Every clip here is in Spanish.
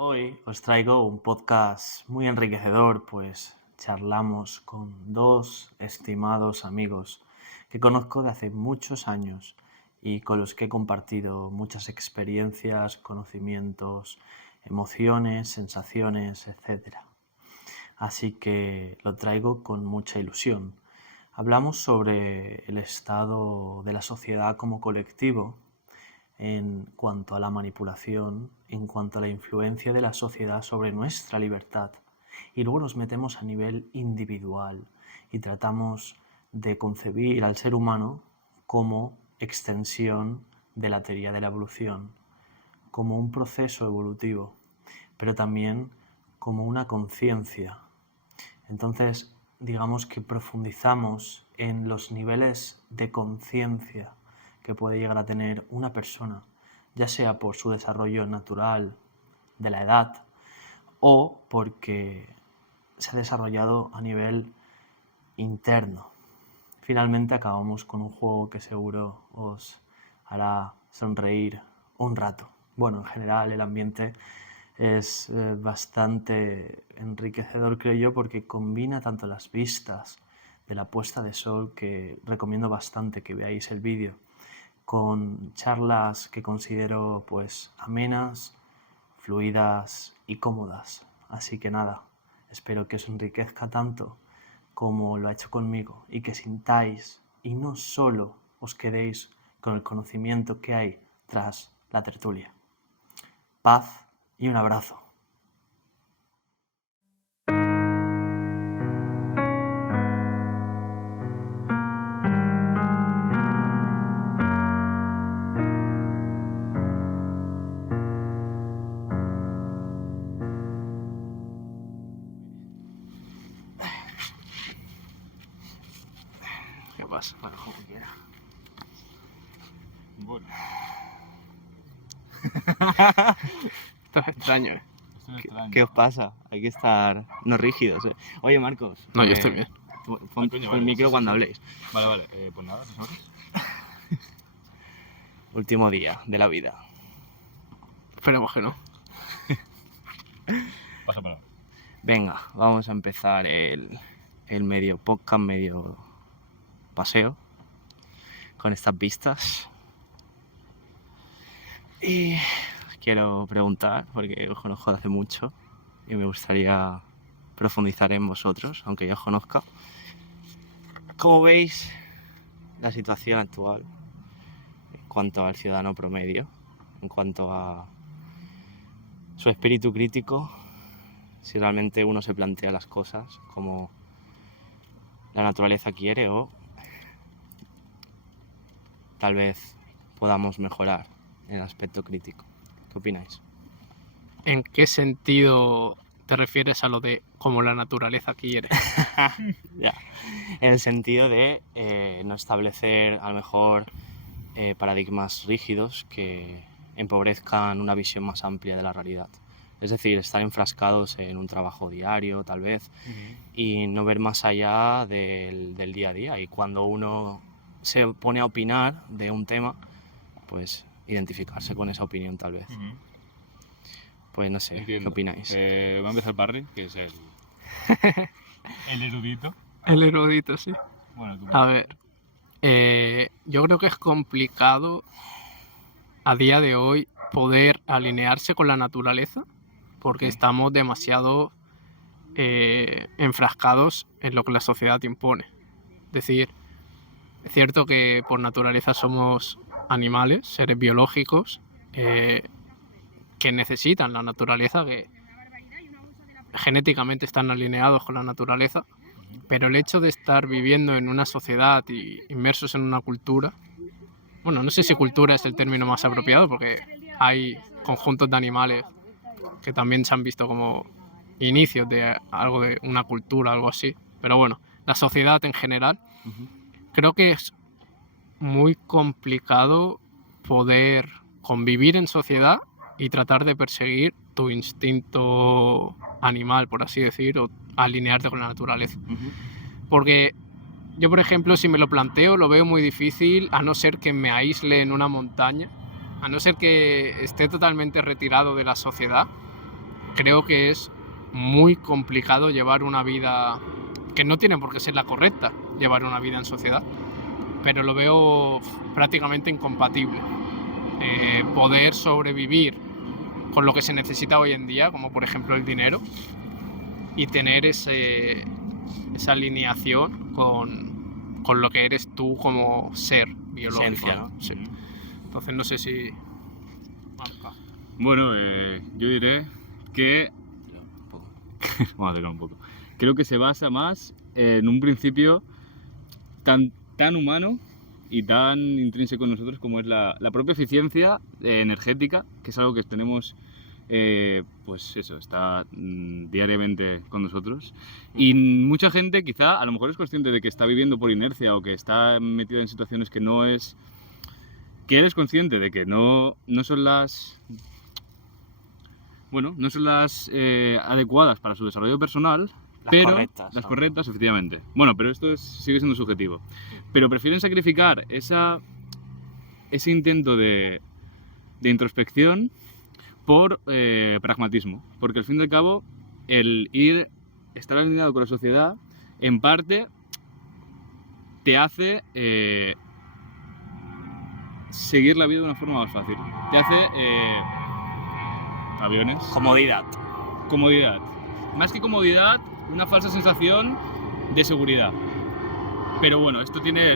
Hoy os traigo un podcast muy enriquecedor, pues charlamos con dos estimados amigos que conozco de hace muchos años y con los que he compartido muchas experiencias, conocimientos, emociones, sensaciones, etc. Así que lo traigo con mucha ilusión. Hablamos sobre el estado de la sociedad como colectivo en cuanto a la manipulación, en cuanto a la influencia de la sociedad sobre nuestra libertad. Y luego nos metemos a nivel individual y tratamos de concebir al ser humano como extensión de la teoría de la evolución, como un proceso evolutivo, pero también como una conciencia. Entonces, digamos que profundizamos en los niveles de conciencia que puede llegar a tener una persona, ya sea por su desarrollo natural de la edad o porque se ha desarrollado a nivel interno. Finalmente acabamos con un juego que seguro os hará sonreír un rato. Bueno, en general el ambiente es bastante enriquecedor, creo yo, porque combina tanto las vistas de la puesta de sol, que recomiendo bastante que veáis el vídeo, con charlas que considero pues amenas, fluidas y cómodas. Así que nada, espero que os enriquezca tanto como lo ha hecho conmigo y que sintáis y no solo os quedéis con el conocimiento que hay tras la tertulia. Paz y un abrazo. ¿Qué pasa? Bueno, como quiera. Bueno, Esto es extraño, ¿eh? esto es extraño. ¿Qué os pasa? Hay que estar no rígidos. Oye, Marcos. No, yo estoy bien. Pon coño, el vale, micro sí, cuando sí. habléis. Vale, pues nada, ¿sabes? Último día de la vida. Esperemos que no. Pasa para. Venga, vamos a empezar el medio podcast, medio paseo con estas vistas. Y quiero preguntar, porque os conozco de hace mucho y me gustaría profundizar en vosotros, aunque ya os conozca. ¿Cómo veis la situación actual en cuanto al ciudadano promedio, en cuanto a su espíritu crítico? Si realmente uno se plantea las cosas como la naturaleza quiere, o tal vez podamos mejorar en el aspecto crítico. ¿Qué opináis? ¿En qué sentido te refieres a lo de como la naturaleza quiere? Ya. En el sentido de no establecer a lo mejor paradigmas rígidos que empobrezcan una visión más amplia de la realidad. Es decir, estar enfrascados en un trabajo diario, tal vez, y no ver más allá del día a día. Y cuando uno se pone a opinar de un tema, pues identificarse con esa opinión, tal vez. Pues no sé, Entiendo. ¿qué opináis? Va a empezar Barry, que es el erudito. El erudito, sí. Bueno, tú. A ver, yo creo que es complicado a día de hoy poder alinearse con la naturaleza porque estamos demasiado enfrascados en lo que la sociedad impone. Es decir, es cierto que por naturaleza somos animales, seres biológicos, que necesitan la naturaleza, que genéticamente están alineados con la naturaleza, pero el hecho de estar viviendo en una sociedad y inmersos en una cultura, bueno, no sé si cultura es el término más apropiado, porque hay conjuntos de animales que también se han visto como inicios de algo, de una cultura, algo así, pero bueno, la sociedad en general, creo que es muy complicado poder convivir en sociedad y tratar de perseguir tu instinto animal, por así decir, o alinearte con la naturaleza. Porque yo, por ejemplo, si me lo planteo, lo veo muy difícil, a no ser que me aísle en una montaña, a no ser que esté totalmente retirado de la sociedad, creo que es muy complicado llevar una vida que no tiene por qué ser la correcta, llevar una vida en sociedad, pero lo veo prácticamente incompatible. Poder sobrevivir con lo que se necesita hoy en día, como por ejemplo el dinero, y tener esa alineación con lo que eres tú como ser biológico. Esencia, ¿no? Sí. Entonces no sé si... Bueno, yo diré que... Vamos a acercar un poco. Creo que se basa más en un principio tan humano y tan intrínseco en nosotros como es la propia eficiencia energética, que es algo que tenemos, pues eso, está diariamente con nosotros. Y mucha gente quizá a lo mejor es consciente de que está viviendo por inercia o que está metida en situaciones que no es... que eres consciente de que no son las... Bueno, no son las adecuadas para su desarrollo personal, pero correctas, las ¿no? correctas, efectivamente. Bueno, pero esto sigue siendo subjetivo. Pero prefieren sacrificar ese intento de introspección por pragmatismo, porque al fin y al cabo el estar alineado con la sociedad, en parte te hace seguir la vida de una forma más fácil. Te hace aviones. Comodidad. Comodidad. Más que comodidad, una falsa sensación de seguridad. Pero bueno, esto tiene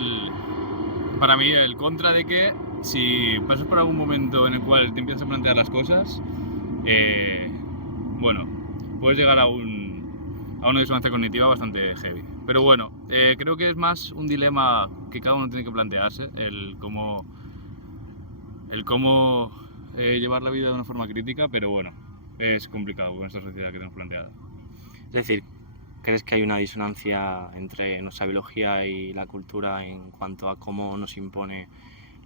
para mí el contra de que si pasas por algún momento en el cual te empiezas a plantear las cosas, bueno, puedes llegar a una disonancia cognitiva bastante heavy. Pero bueno, creo que es más un dilema que cada uno tiene que plantearse, el cómo llevar la vida de una forma crítica, pero bueno, es complicado con esta sociedad que tenemos planteada. Es decir, ¿crees que hay una disonancia entre nuestra biología y la cultura en cuanto a cómo nos impone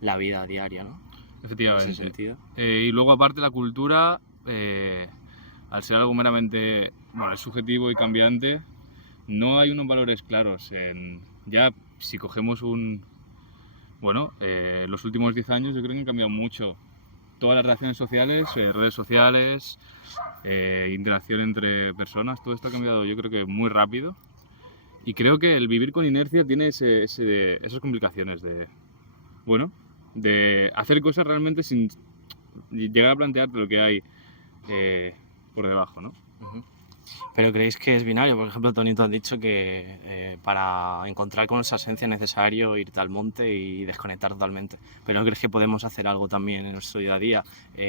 la vida diaria, ¿no? Efectivamente. En ese sentido. Y luego aparte la cultura, al ser algo meramente, bueno, es subjetivo y cambiante, no hay unos valores claros. Ya si cogemos los últimos 10 años yo creo que han cambiado mucho todas las relaciones sociales, redes sociales, interacción entre personas, todo esto ha cambiado yo creo que muy rápido. Y creo que el vivir con inercia tiene esas complicaciones de hacer cosas realmente sin llegar a plantearte lo que hay por debajo, ¿no? Uh-huh. ¿Pero creéis que es binario? Por ejemplo, Tony, tú has dicho que para encontrar con esa esencia es necesario irte al monte y desconectar totalmente. ¿Pero no crees que podemos hacer algo también en nuestro día a día?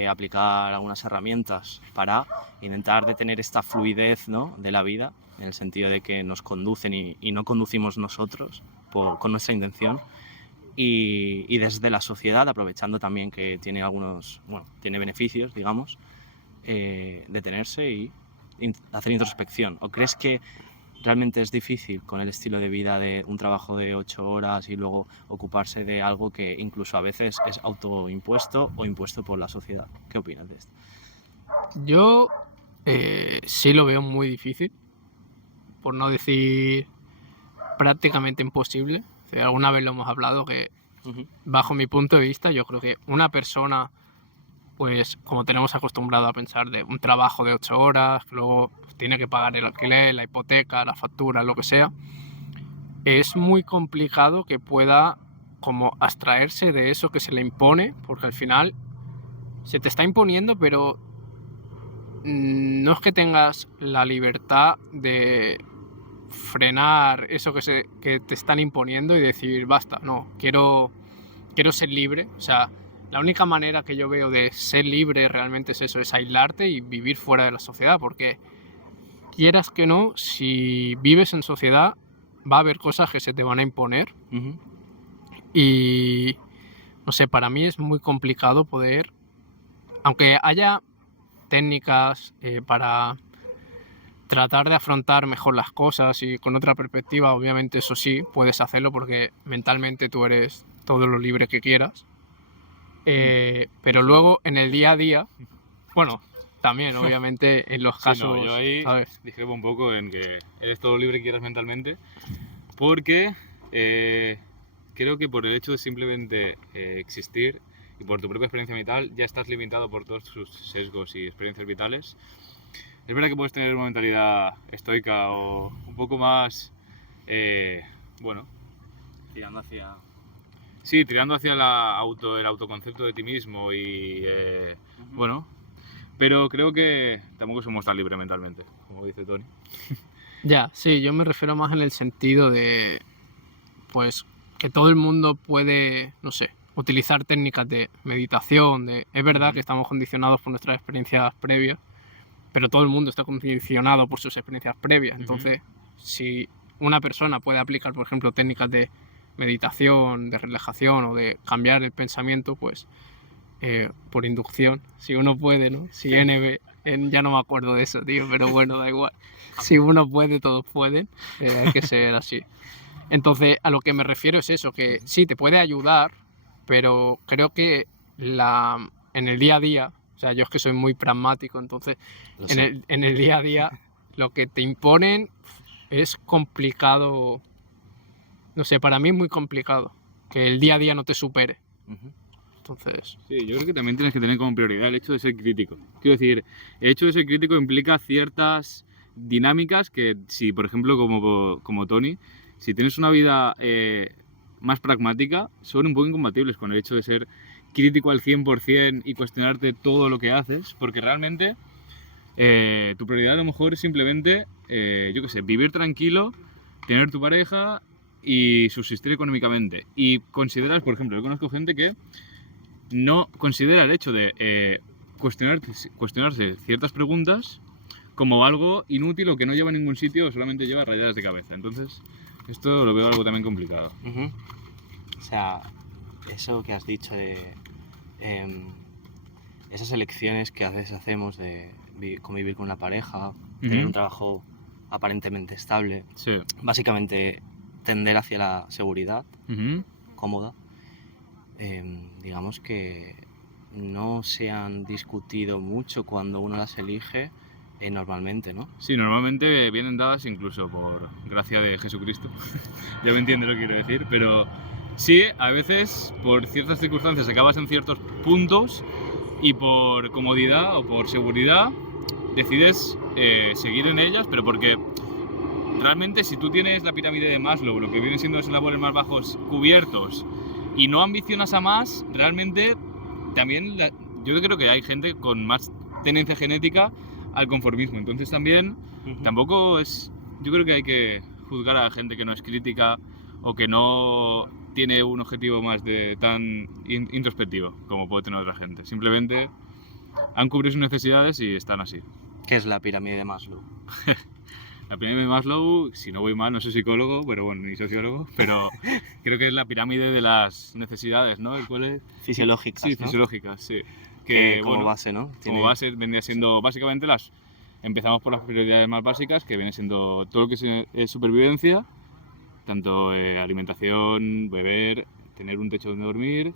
Aplicar algunas herramientas para intentar detener esta fluidez, ¿no?, de la vida, en el sentido de que nos conducen y no conducimos nosotros con nuestra intención. Y desde la sociedad, aprovechando también que tiene tiene beneficios, digamos, detenerse y hacer introspección. ¿O crees que realmente es difícil con el estilo de vida de un trabajo de 8 horas y luego ocuparse de algo que incluso a veces es autoimpuesto o impuesto por la sociedad? ¿Qué opinas de esto? Yo sí lo veo muy difícil, por no decir prácticamente imposible. O sea, alguna vez lo hemos hablado que bajo mi punto de vista yo creo que una persona, pues como tenemos acostumbrado a pensar de un trabajo de 8 horas, que luego tiene que pagar el alquiler, la hipoteca, la factura, lo que sea, es muy complicado que pueda como abstraerse de eso que se le impone, porque al final se te está imponiendo, pero no es que tengas la libertad de frenar eso que te están imponiendo y decir basta, no, quiero ser libre. O sea, la única manera que yo veo de ser libre realmente es eso, es aislarte y vivir fuera de la sociedad, porque quieras que no, si vives en sociedad va a haber cosas que se te van a imponer. Uh-huh. Y no sé, para mí es muy complicado poder, aunque haya técnicas para tratar de afrontar mejor las cosas y con otra perspectiva, obviamente eso sí, puedes hacerlo porque mentalmente tú eres todo lo libre que quieras. Pero luego en el día a día, bueno, también obviamente en los casos... Sí, no, yo ahí ¿sabes? discrepo un poco en que eres todo lo libre que quieras mentalmente, porque creo que por el hecho de simplemente existir y por tu propia experiencia vital ya estás limitado por todos tus sesgos y experiencias vitales. Es verdad que puedes tener una mentalidad estoica o un poco más, bueno, Tirando hacia... sí, tirando hacia el autoconcepto de ti mismo y, bueno, pero creo que tampoco somos tan libres mentalmente, como dice Tony. Ya, sí, yo me refiero más en el sentido de, pues, que todo el mundo puede, no sé, utilizar técnicas de meditación, es verdad que estamos condicionados por nuestras experiencias previas, pero todo el mundo está condicionado por sus experiencias previas. Entonces, si una persona puede aplicar, por ejemplo, técnicas de meditación, de relajación o de cambiar el pensamiento, pues por inducción, si uno puede, ¿no? Si ya no me acuerdo de eso, tío, pero bueno, da igual. Si uno puede, todos pueden, hay que ser así. Entonces, a lo que me refiero es eso, que sí, te puede ayudar, pero creo que en el día a día, o sea, yo es que soy muy pragmático, entonces en el día a día lo que te imponen es complicado, no sé, para mí es muy complicado, que el día a día no te supere. Entonces... Sí, yo creo que también tienes que tener como prioridad el hecho de ser crítico. Quiero decir, el hecho de ser crítico implica ciertas dinámicas que si, por ejemplo, como Tony, si tienes una vida más pragmática, son un poco incompatibles con el hecho de ser crítico al 100% y cuestionarte todo lo que haces, porque realmente tu prioridad a lo mejor es simplemente, yo qué sé, vivir tranquilo, tener tu pareja y subsistir económicamente. Y consideras, por ejemplo, yo conozco gente que no considera el hecho de cuestionarse ciertas preguntas como algo inútil o que no lleva a ningún sitio o solamente lleva rayadas de cabeza. Entonces, esto lo veo algo también complicado. O sea, eso que has dicho de esas elecciones que a veces hacemos de convivir con una pareja, tener un trabajo aparentemente estable, Sí. básicamente tender hacia la seguridad cómoda, digamos que no se han discutido mucho cuando uno las elige normalmente, ¿no? Sí, normalmente vienen dadas incluso por gracia de Jesucristo. Ya me entiendes lo que quiero decir, pero sí, a veces por ciertas circunstancias acabas en ciertos puntos y por comodidad o por seguridad decides seguir en ellas, pero porque realmente si tú tienes la pirámide de Maslow, lo que vienen siendo los eslabones más bajos cubiertos y no ambicionas a más, realmente también yo creo que hay gente con más tendencia genética al conformismo. Entonces también tampoco es... Yo creo que hay que juzgar a la gente que no es crítica o que no tiene un objetivo más tan introspectivo como puede tener otra gente. Simplemente han cubierto sus necesidades y están así. ¿Qué es la pirámide de Maslow? La pirámide de Maslow, si no voy mal, no soy psicólogo, pero bueno, ni sociólogo, pero creo que es la pirámide de las necesidades, ¿no? ¿Cuál es? Fisiológicas, Sí, ¿no? fisiológicas, sí. Como bueno, base, ¿no? Como base vendría siendo básicamente empezamos por las prioridades más básicas, que viene siendo todo lo que es supervivencia, tanto alimentación, beber, tener un techo donde dormir.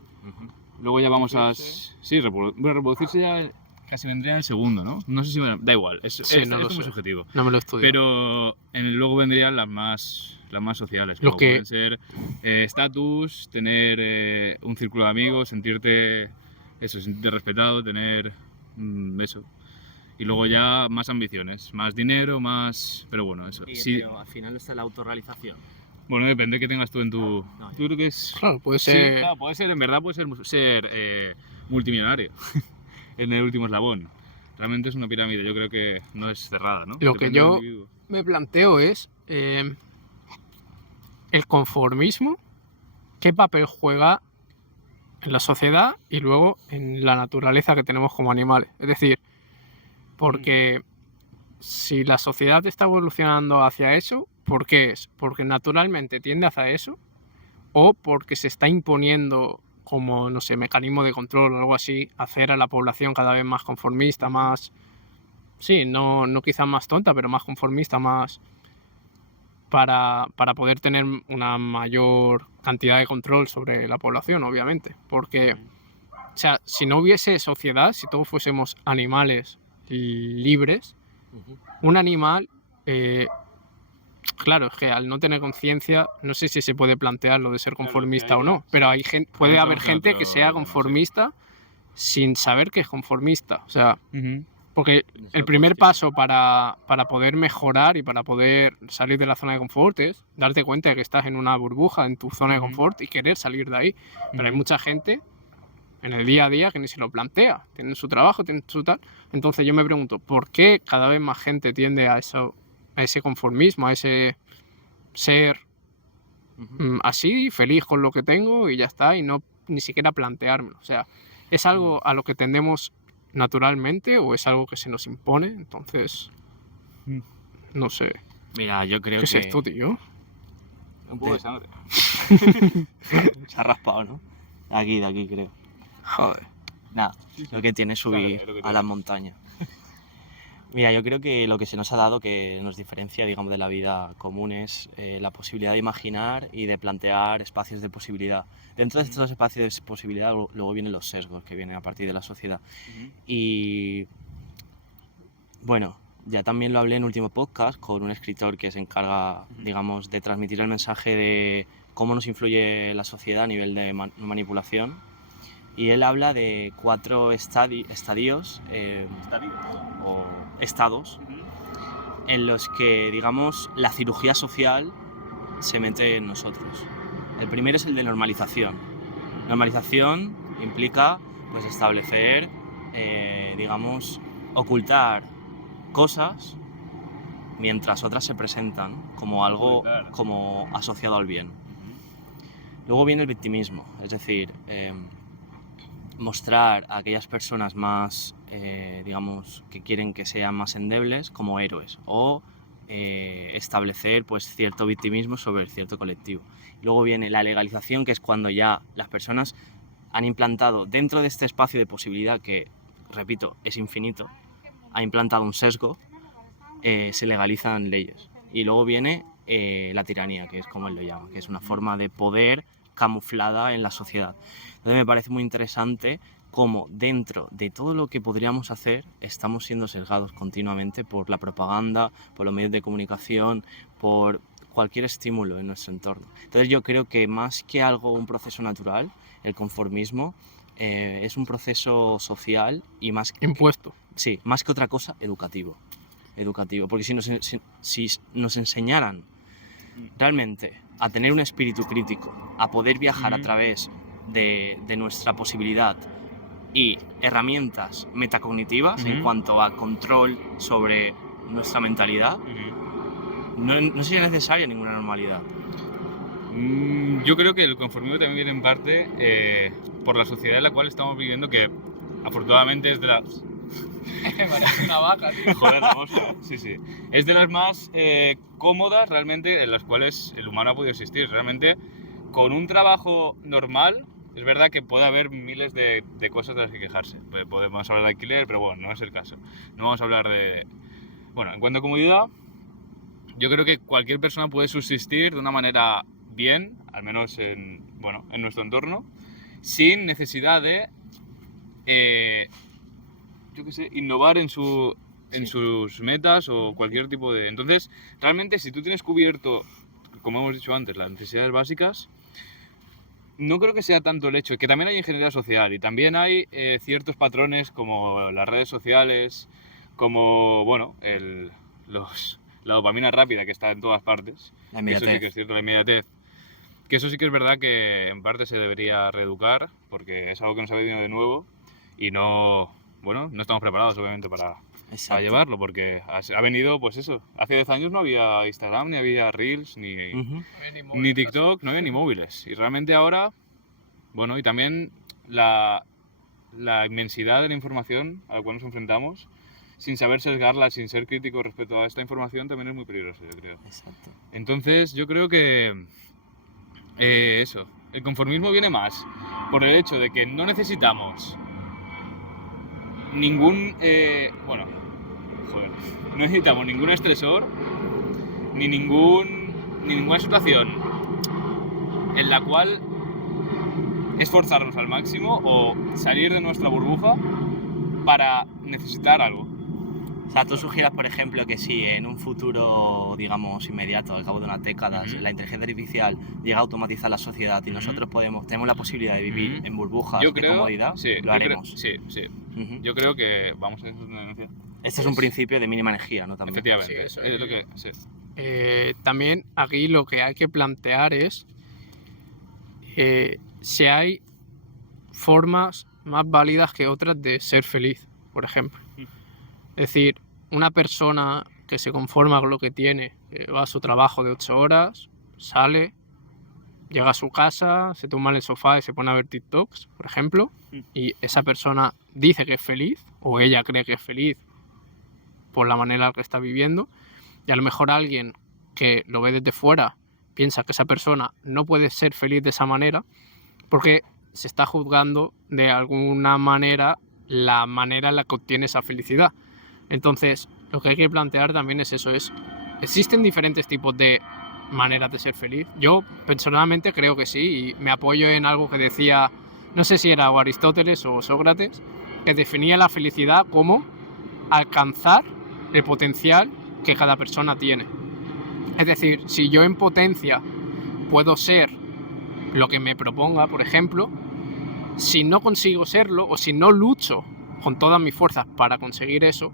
Luego ya vamos a... Sí, reproducirse ya casi vendría en el segundo, ¿no? No sé si... Da igual, Sí, esto lo es muy sé. subjetivo. No me lo estudio. Pero luego vendrían las más sociales, como pueden ser estatus, tener un círculo de amigos, sentirte respetado, tener eso. Y luego ya más ambiciones, más dinero, más... Pero bueno, eso. Sí. Pero al final está la autorrealización. Bueno, depende de qué tengas tú en tu... No, Yo creo que es... Claro, puede Sí, ser... claro, puede ser, en verdad puede ser multimillonario en el último eslabón. Realmente es una pirámide, yo creo que no es cerrada, ¿no? Lo Depende que del yo individuo. me planteo es el conformismo, qué papel juega en la sociedad y luego en la naturaleza que tenemos como animales. Es decir, porque si la sociedad está evolucionando hacia eso, ¿por qué es? ¿Porque naturalmente tiende hacia eso? ¿O porque se está imponiendo como, no sé, mecanismo de control o algo así, hacer a la población cada vez más conformista, más... Sí, no quizás más tonta, pero más conformista, más... Para poder tener una mayor cantidad de control sobre la población, obviamente. Porque, o sea, si no hubiese sociedad, si todos fuésemos animales libres, un animal, claro, es que al no tener conciencia, no sé si se puede plantear lo de ser conformista o no, pero puede haber gente que sea conformista sin saber que es conformista. O sea, Porque el primer paso para poder mejorar y para poder salir de la zona de confort es darte cuenta de que estás en una burbuja en tu zona de confort y querer salir de ahí. Pero hay mucha gente en el día a día que ni se lo plantea. Tienen su trabajo, tienen su tal. Entonces yo me pregunto, ¿por qué cada vez más gente tiende a ese conformismo, a ese ser así, feliz con lo que tengo y ya está, y no ni siquiera planteármelo? O sea, ¿es algo a lo que tendemos naturalmente o es algo que se nos impone? Entonces, no sé. Mira, yo creo ¿Qué es que... esto, tío? Un poco de sangre. Se ha raspado, ¿no? De aquí creo. Joder. Nada, lo que tiene subir Claro, es lo que a tiene. las montañas. Mira, yo creo que lo que se nos ha dado que nos diferencia, digamos, de la vida común es la posibilidad de imaginar y de plantear espacios de posibilidad. Dentro de estos espacios de posibilidad luego vienen los sesgos que vienen a partir de la sociedad. Y bueno, ya también lo hablé en el último podcast con un escritor que se encarga, digamos, de transmitir el mensaje de cómo nos influye la sociedad a nivel de manipulación. Y él habla de 4 estadios o estados en los que, digamos, la cirugía social se mete en nosotros. El primero es el de normalización. Normalización implica pues establecer, digamos, ocultar cosas mientras otras se presentan como algo como asociado al bien. Luego viene el victimismo, es decir, mostrar a aquellas personas más, digamos, que quieren que sean más endebles como héroes o establecer pues cierto victimismo sobre cierto colectivo. Luego viene la legalización, que es cuando ya las personas han implantado dentro de este espacio de posibilidad que, repito, es infinito, ha implantado un sesgo, se legalizan leyes. Y luego viene la tiranía, que es como él lo llama, que es una forma de poder camuflada en la sociedad. Entonces me parece muy interesante cómo dentro de todo lo que podríamos hacer estamos siendo sesgados continuamente por la propaganda, por los medios de comunicación, por cualquier estímulo en nuestro entorno. Entonces yo creo que más que algo, un proceso natural, el conformismo es un proceso social y más impuesto. Sí, más que otra cosa, educativo, porque si nos enseñaran realmente a tener un espíritu crítico, a poder viajar a través de nuestra posibilidad y herramientas metacognitivas en cuanto a control sobre nuestra mentalidad, no sería necesaria ninguna normalidad. Yo creo que el conformismo también viene en parte por la sociedad en la cual estamos viviendo, que afortunadamente es de las... Parece una vaca, tío. Joder, la mosca. Sí, sí. Es de las más cómodas realmente en las cuales el humano ha podido existir. Realmente, con un trabajo normal, es verdad que puede haber miles de cosas de las que quejarse. Podemos hablar de alquiler, pero bueno, no es el caso. No vamos a hablar de... Bueno, en cuanto a comodidad, yo creo que cualquier persona puede subsistir de una manera bien, al menos en nuestro entorno, sin necesidad de... yo qué sé, innovar en sus metas o cualquier tipo de... Entonces, realmente, si tú tienes cubierto, como hemos dicho antes, las necesidades básicas, no creo que sea tanto el hecho, que también hay ingeniería social y también hay ciertos patrones como las redes sociales, como, bueno, la dopamina rápida que está en todas partes. La inmediatez. Eso sí que es cierto, la inmediatez. Que eso sí que es verdad que en parte se debería reeducar, porque es algo que nos ha venido de nuevo y no estamos preparados obviamente para llevarlo, porque ha venido, pues eso, hace 10 años no había Instagram, ni había Reels, ni TikTok, no había ni móviles. Y realmente ahora, bueno, y también la inmensidad de la información a la cual nos enfrentamos, sin saber sesgarla, sin ser crítico respecto a esta información, también es muy peligroso, yo creo. Exacto. Entonces, yo creo que eso, el conformismo viene más por el hecho de que no necesitamos no necesitamos ningún estresor ni ninguna situación en la cual esforzarnos al máximo o salir de nuestra burbuja para necesitar algo. O sea, tú sugieras, por ejemplo, que si en un futuro, digamos, inmediato, al cabo de unas décadas, la inteligencia artificial llega a automatizar la sociedad y nosotros tenemos la posibilidad de vivir en burbujas de comodidad, lo haremos. Sí. Yo creo que vamos a esa tendencia. Este es un principio de mínima energía, ¿no? También. Efectivamente, Sí, eso es lo que... Sí. También aquí lo que hay que plantear es si hay formas más válidas que otras de ser feliz, por ejemplo. Es decir, una persona que se conforma con lo que tiene, va a su trabajo de 8 horas, sale, llega a su casa, se tumba en el sofá y se pone a ver TikToks, por ejemplo, y esa persona dice que es feliz, o ella cree que es feliz por la manera en la que está viviendo, y a lo mejor alguien que lo ve desde fuera piensa que esa persona no puede ser feliz de esa manera porque se está juzgando de alguna manera la manera en la que obtiene esa felicidad. Entonces, lo que hay que plantear también es eso, ¿existen diferentes tipos de maneras de ser feliz? Yo personalmente creo que sí, y me apoyo en algo que decía, no sé si era Aristóteles o Sócrates, que definía la felicidad como alcanzar el potencial que cada persona tiene. Es decir, si yo en potencia puedo ser lo que me proponga, por ejemplo, si no consigo serlo o si no lucho con todas mis fuerzas para conseguir eso,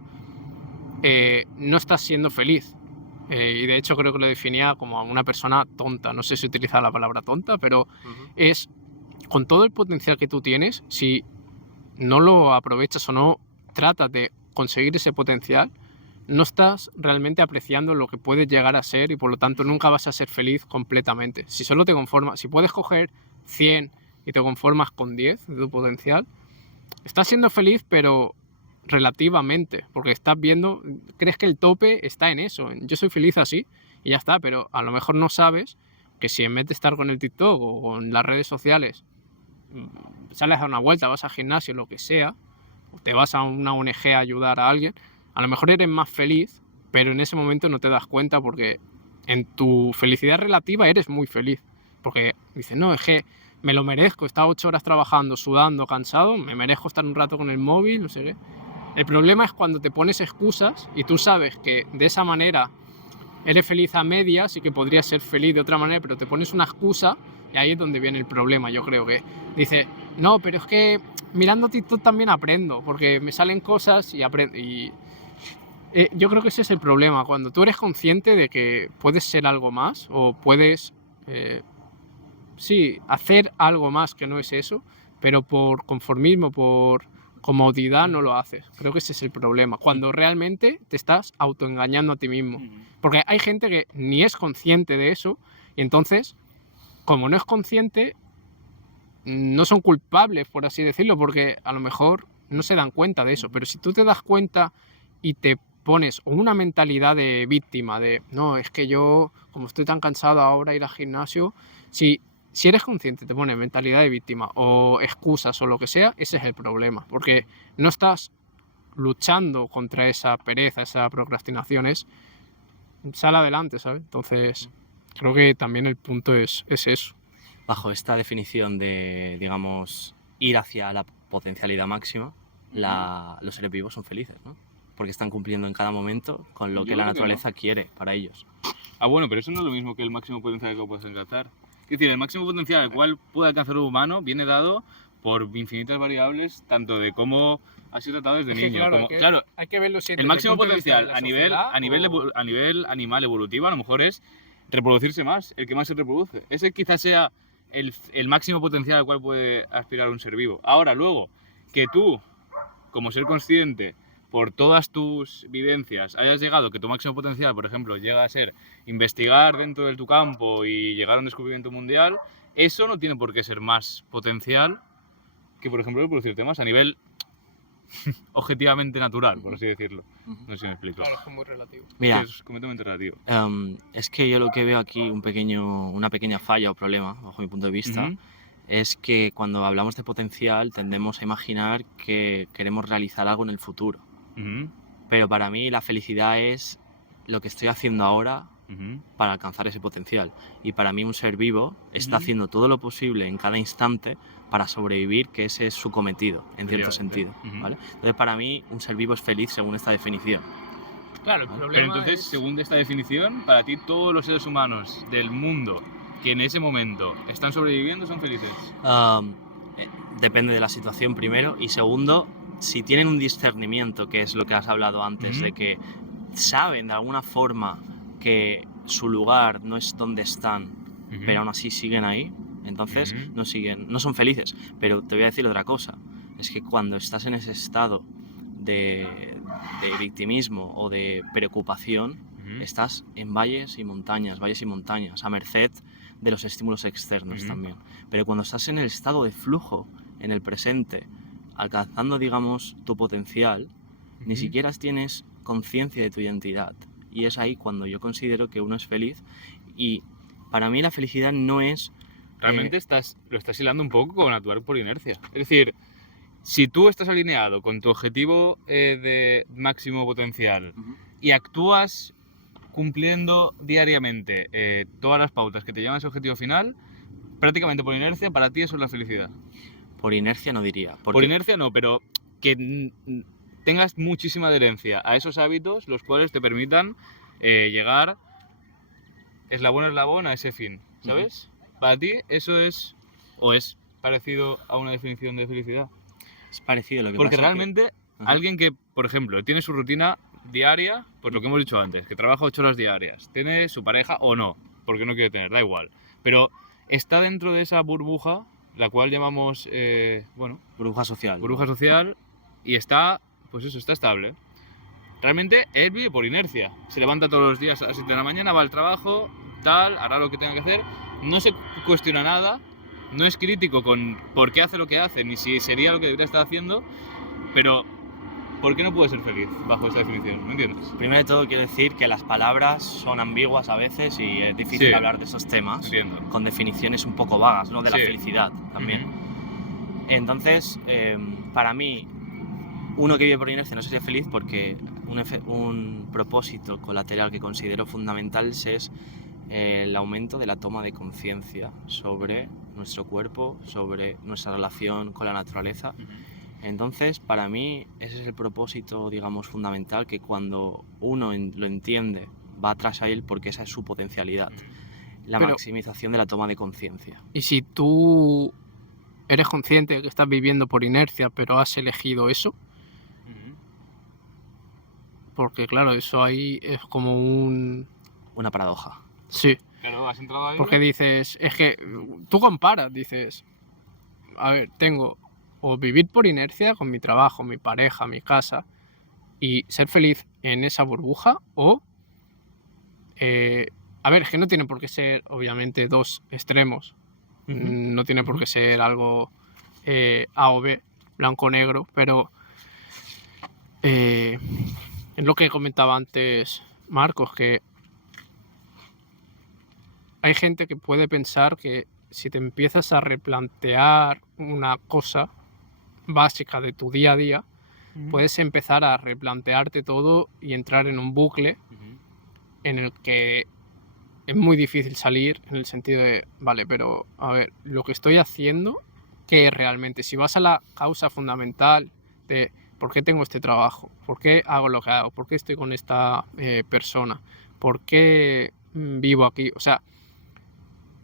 no estás siendo feliz. Y de hecho creo que lo definía como una persona tonta. No sé si utiliza la palabra tonta, pero es con todo el potencial que tú tienes, si no lo aprovechas o no tratas de conseguir ese potencial, no estás realmente apreciando lo que puedes llegar a ser y por lo tanto nunca vas a ser feliz completamente. Si solo te conformas, si puedes coger 100 y te conformas con 10 de tu potencial, estás siendo feliz pero relativamente, porque estás viendo, crees que el tope está en eso, yo soy feliz así y ya está, pero a lo mejor no sabes que si en vez de estar con el TikTok o con las redes sociales sales a dar una vuelta, vas al gimnasio, lo que sea, o te vas a una ONG a ayudar a alguien, a lo mejor eres más feliz, pero en ese momento no te das cuenta porque en tu felicidad relativa eres muy feliz. Porque dices, no, es que me lo merezco, he estado 8 horas trabajando, sudando, cansado, me merezco estar un rato con el móvil, no sé qué. El problema es cuando te pones excusas y tú sabes que de esa manera eres feliz a medias y que podrías ser feliz de otra manera, pero te pones una excusa y ahí es donde viene el problema, yo creo que dices, no, pero es que mirando TikTok también aprendo, porque me salen cosas y aprendo. Y yo creo que ese es el problema, cuando tú eres consciente de que puedes ser algo más o puedes, sí, hacer algo más que no es eso, pero por conformismo, por comodidad no lo haces. Creo que ese es el problema, cuando realmente te estás autoengañando a ti mismo. Porque hay gente que ni es consciente de eso y entonces, como no es consciente, no son culpables, por así decirlo, porque a lo mejor no se dan cuenta de eso. Pero si tú te das cuenta y te pones una mentalidad de víctima, de no, es que yo, como estoy tan cansado ahora de ir al gimnasio, si eres consciente, te pones mentalidad de víctima o excusas o lo que sea, ese es el problema, porque no estás luchando contra esa pereza, esa procrastinación, sale adelante, ¿sabes? Entonces, creo que también el punto es eso. Bajo esta definición de, digamos, ir hacia la potencialidad máxima, los seres vivos son felices, ¿no? Porque están cumpliendo en cada momento con lo que la naturaleza quiere para ellos. Ah, bueno, pero eso no es lo mismo que el máximo potencial que puedes alcanzar. Es decir, el máximo potencial al cual puede alcanzar un humano viene dado por infinitas variables, tanto de cómo ha sido tratado desde niño. Claro, hay que verlo siempre. El máximo potencial a nivel animal evolutivo a lo mejor es reproducirse más, el que más se reproduce. Ese quizás sea el máximo potencial al cual puede aspirar un ser vivo. Ahora, luego, que tú, como ser consciente, por todas tus vivencias, hayas llegado, que tu máximo potencial, por ejemplo, llega a ser investigar dentro de tu campo y llegar a un descubrimiento mundial, eso no tiene por qué ser más potencial que, por ejemplo, reproducirte más a nivel objetivamente natural, por así decirlo. No sé si me explico. Claro, es muy relativo. Mira, es completamente relativo. Es que yo lo que veo aquí, una pequeña falla o problema, bajo mi punto de vista, es que cuando hablamos de potencial tendemos a imaginar que queremos realizar algo en el futuro. Pero para mí la felicidad es lo que estoy haciendo ahora para alcanzar ese potencial. Y para mí un ser vivo está haciendo todo lo posible en cada instante para sobrevivir, que ese es su cometido, en cierto sentido. ¿Vale? Entonces para mí un ser vivo es feliz según esta definición. Claro, el problema Pero entonces, según esta definición, para ti todos los seres humanos del mundo que en ese momento están sobreviviendo son felices. Depende de la situación primero y segundo, si tienen un discernimiento, que es lo que has hablado antes, de que saben de alguna forma que su lugar no es donde están, pero aún así siguen ahí, entonces no son felices. Pero te voy a decir otra cosa, es que cuando estás en ese estado de victimismo o de preocupación, estás en valles y montañas, a merced de los estímulos externos también. Pero cuando estás en el estado de flujo, en el presente, alcanzando, digamos, tu potencial, ni siquiera tienes conciencia de tu identidad. Y es ahí cuando yo considero que uno es feliz. Y para mí la felicidad no es... Realmente lo estás hilando un poco con actuar por inercia. Es decir, si tú estás alineado con tu objetivo de máximo potencial y actúas cumpliendo diariamente todas las pautas que te llevan a ese objetivo final, prácticamente por inercia, para ti eso es la felicidad. Por inercia no diría. Por inercia no, pero que tengas muchísima adherencia a esos hábitos, los cuales te permitan llegar eslabón a ese fin, ¿sabes? Para ti eso es, o es parecido a una definición de felicidad. Es parecido lo que Porque pasa realmente alguien que, por ejemplo, tiene su rutina diaria, pues lo que hemos dicho antes, que trabaja 8 horas diarias, tiene su pareja o no, porque no quiere tener, da igual, pero está dentro de esa burbuja, la cual llamamos, burbuja social, y está, pues eso, está estable. Realmente él vive por inercia, se levanta todos los días a las 7 de la mañana, va al trabajo, tal, hará lo que tenga que hacer, no se cuestiona nada, no es crítico con por qué hace lo que hace, ni si sería lo que debería estar haciendo, pero ¿por qué no puede ser feliz bajo esta definición? ¿Me entiendes? Primero de todo quiero decir que las palabras son ambiguas a veces y es difícil hablar de esos temas. Entiendo. Con definiciones un poco vagas, ¿no? De la felicidad también. Entonces, para mí, uno que vive por inercia no sería feliz porque un propósito colateral que considero fundamental es el aumento de la toma de conciencia sobre nuestro cuerpo, sobre nuestra relación con la naturaleza. Entonces, para mí, ese es el propósito, digamos, fundamental, que cuando uno lo entiende, va tras a él porque esa es su potencialidad, la maximización de la toma de conciencia. Y si tú eres consciente de que estás viviendo por inercia, pero has elegido eso, porque claro, eso ahí es como una paradoja. Sí. Claro, has entrado ahí. Porque dices, es que tú comparas, dices, a ver, tengo o vivir por inercia con mi trabajo, mi pareja, mi casa y ser feliz en esa burbuja o, a ver, es que no tiene por qué ser obviamente dos extremos, no tiene por qué ser algo A o B, blanco o negro, pero es lo que comentaba antes Marcos, que hay gente que puede pensar que si te empiezas a replantear una cosa básica de tu día a día, puedes empezar a replantearte todo y entrar en un bucle en el que es muy difícil salir, en el sentido de, vale, pero a ver, lo que estoy haciendo, ¿qué es realmente? Si vas a la causa fundamental de por qué tengo este trabajo, por qué hago lo que hago, por qué estoy con esta persona, por qué vivo aquí, o sea,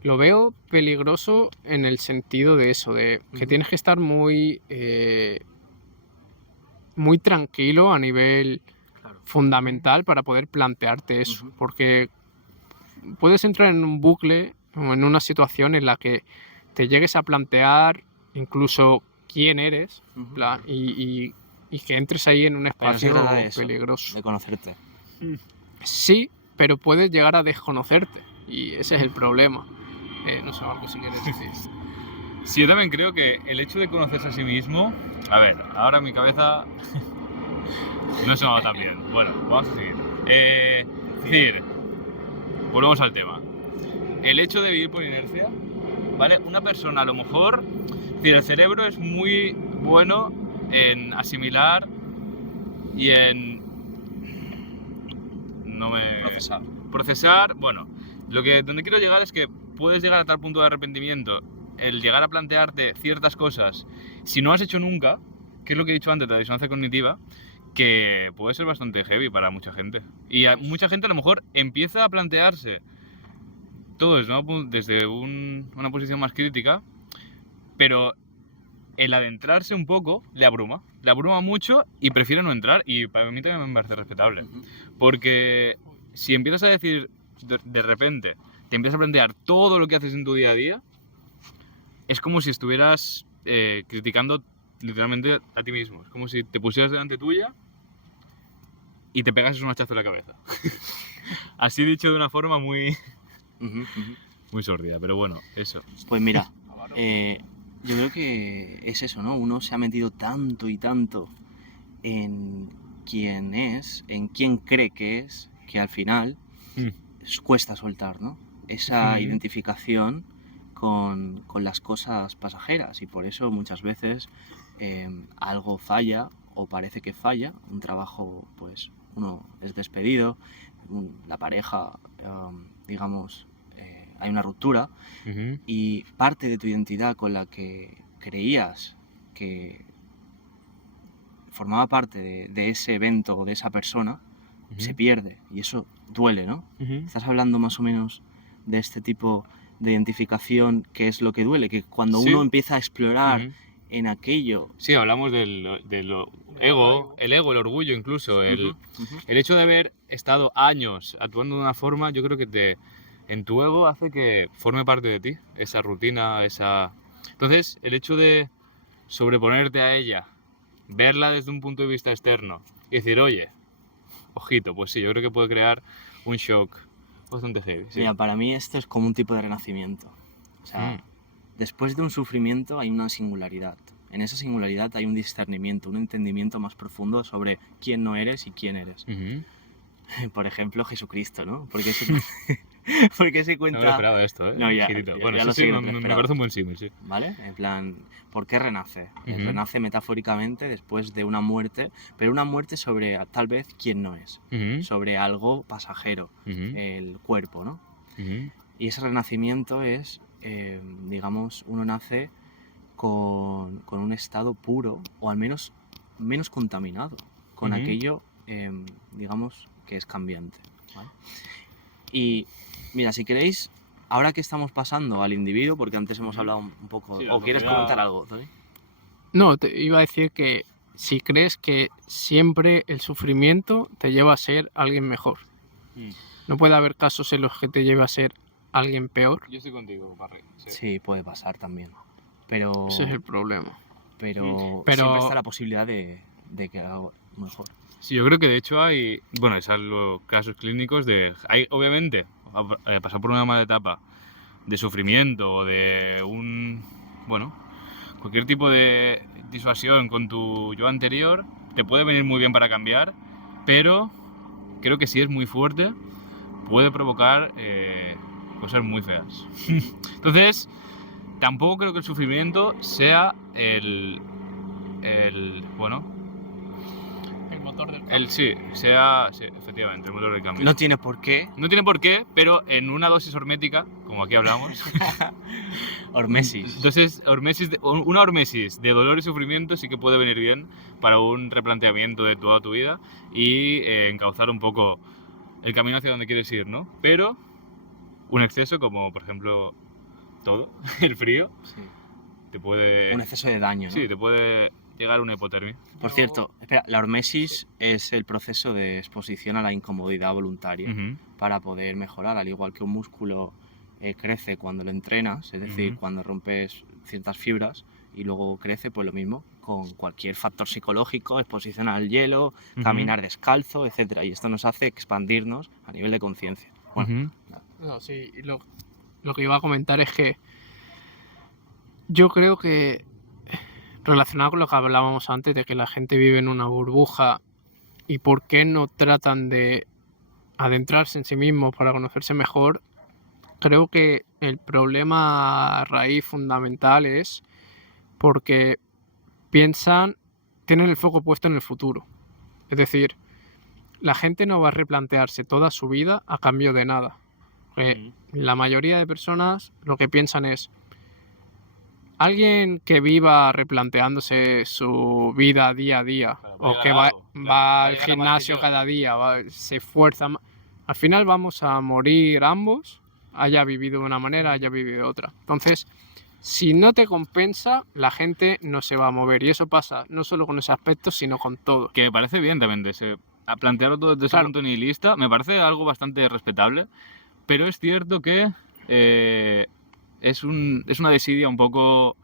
lo veo peligroso en el sentido de eso, de que tienes que estar muy tranquilo a nivel fundamental para poder plantearte eso, porque puedes entrar en un bucle o en una situación en la que te llegues a plantear incluso quién eres y que entres ahí en un espacio peligroso. De conocerte. Sí, pero puedes llegar a desconocerte y ese es el problema. No sé, algo si quieres decir. Sí, yo también creo que el hecho de conocerse a sí mismo... A ver, ahora mi cabeza no se me va tan bien. Bueno, vamos a seguir. Es decir, volvemos al tema. El hecho de vivir por inercia, ¿vale? Una persona a lo mejor... Es decir, el cerebro es muy bueno en asimilar y en... Procesar, bueno, donde quiero llegar es que puedes llegar a tal punto de arrepentimiento, el llegar a plantearte ciertas cosas, si no has hecho nunca, que es lo que he dicho antes de la disonancia cognitiva, que puede ser bastante heavy para mucha gente. Y a mucha gente a lo mejor empieza a plantearse todo eso, ¿no? Desde una posición más crítica, pero el adentrarse un poco le abruma mucho y prefiere no entrar, y para mí también me parece respetable. Porque si empiezas a decir de repente, te empiezas a plantear todo lo que haces en tu día a día, es como si estuvieras criticando literalmente a ti mismo. Es como si te pusieras delante tuya y te pegases un hachazo en la cabeza. Así dicho de una forma muy sórdida, pero bueno, eso. Pues mira, yo creo que es eso, ¿no? Uno se ha metido tanto y tanto en quién es, en quién cree que es, que al final cuesta soltar, ¿no? Esa identificación con las cosas pasajeras, y por eso muchas veces algo falla o parece que falla, un trabajo, pues uno es despedido, la pareja, digamos, hay una ruptura, y parte de tu identidad con la que creías que formaba parte de ese evento o de esa persona, se pierde, y eso duele, ¿no? Estás hablando más o menos de este tipo de identificación, que es lo que duele, que cuando uno empieza a explorar en aquello... Sí, hablamos del ego, el orgullo incluso, el hecho de haber estado años actuando de una forma, yo creo que en tu ego hace que forme parte de ti, esa rutina, Entonces, el hecho de sobreponerte a ella, verla desde un punto de vista externo y decir, oye, ojito, pues sí, yo creo que puede crear un shock bastante heavy. Sí. Mira, para mí esto es como un tipo de renacimiento. O sea, después de un sufrimiento hay una singularidad. En esa singularidad hay un discernimiento, un entendimiento más profundo sobre quién no eres y quién eres. Por ejemplo, Jesucristo, ¿no? Porque se cuenta... No me esperaba esto, ¿eh? No, ya, bueno, ya lo sí, sé, me parece un buen símil, sí. ¿Vale? En plan, ¿por qué renace? Renace metafóricamente después de una muerte, pero una muerte sobre tal vez quién no es, sobre algo pasajero, el cuerpo, ¿no? Y ese renacimiento es, digamos, uno nace con un estado puro, o al menos menos contaminado, con aquello, digamos, que es cambiante, ¿vale? Y mira, si queréis, ahora que estamos pasando al individuo, porque antes hemos hablado un poco... Sí, ¿O quieres comentar algo, Tony? No, te iba a decir que si crees que siempre el sufrimiento te lleva a ser alguien mejor. No puede haber casos en los que te lleve a ser alguien peor. Yo estoy contigo, Parry. Sí, puede pasar también. Pero... Ese es el problema. Pero siempre está la posibilidad de que haga algo mejor. Sí, yo creo que de hecho hay, bueno, es algo, casos clínicos hay obviamente pasar por una mala etapa de sufrimiento o de cualquier tipo de disuasión con tu yo anterior, te puede venir muy bien para cambiar, pero creo que si es muy fuerte puede provocar cosas muy feas. Entonces, tampoco creo que el sufrimiento sea el motor del cambio. Sí, efectivamente, el motor del cambio. No tiene por qué. No tiene por qué, pero en una dosis hormética, como aquí hablamos. Hormesis. Entonces, una hormesis de dolor y sufrimiento sí que puede venir bien para un replanteamiento de toda tu vida y encauzar un poco el camino hacia donde quieres ir, ¿no? Pero un exceso, como por ejemplo todo, el frío, Sí. te puede... Un exceso de daño, ¿no? Sí, te puede llegar a una hipotermia. Por cierto, espera, la hormesis es el proceso de exposición a la incomodidad voluntaria para poder mejorar, al igual que un músculo crece cuando lo entrenas, es decir, cuando rompes ciertas fibras y luego crece, pues lo mismo con cualquier factor psicológico, exposición al hielo, caminar descalzo, etc. Y esto nos hace expandirnos a nivel de conciencia. Bueno, No, sí, lo que iba a comentar es que yo creo que, relacionado con lo que hablábamos antes de que la gente vive en una burbuja y por qué no tratan de adentrarse en sí mismos para conocerse mejor, creo que el problema raíz fundamental es porque tienen el foco puesto en el futuro. Es decir, la gente no va a replantearse toda su vida a cambio de nada. La mayoría de personas lo que piensan es: alguien que viva replanteándose su vida día a día, o que va al gimnasio cada día, se esfuerza, al final vamos a morir ambos, haya vivido de una manera, haya vivido de otra. Entonces, si no te compensa, la gente no se va a mover. Y eso pasa no solo con ese aspecto, sino con todo. Que me parece bien también a plantearlo todo desde ese Claro. punto nihilista, me parece algo bastante respetable, pero es cierto que es una desidia un poco,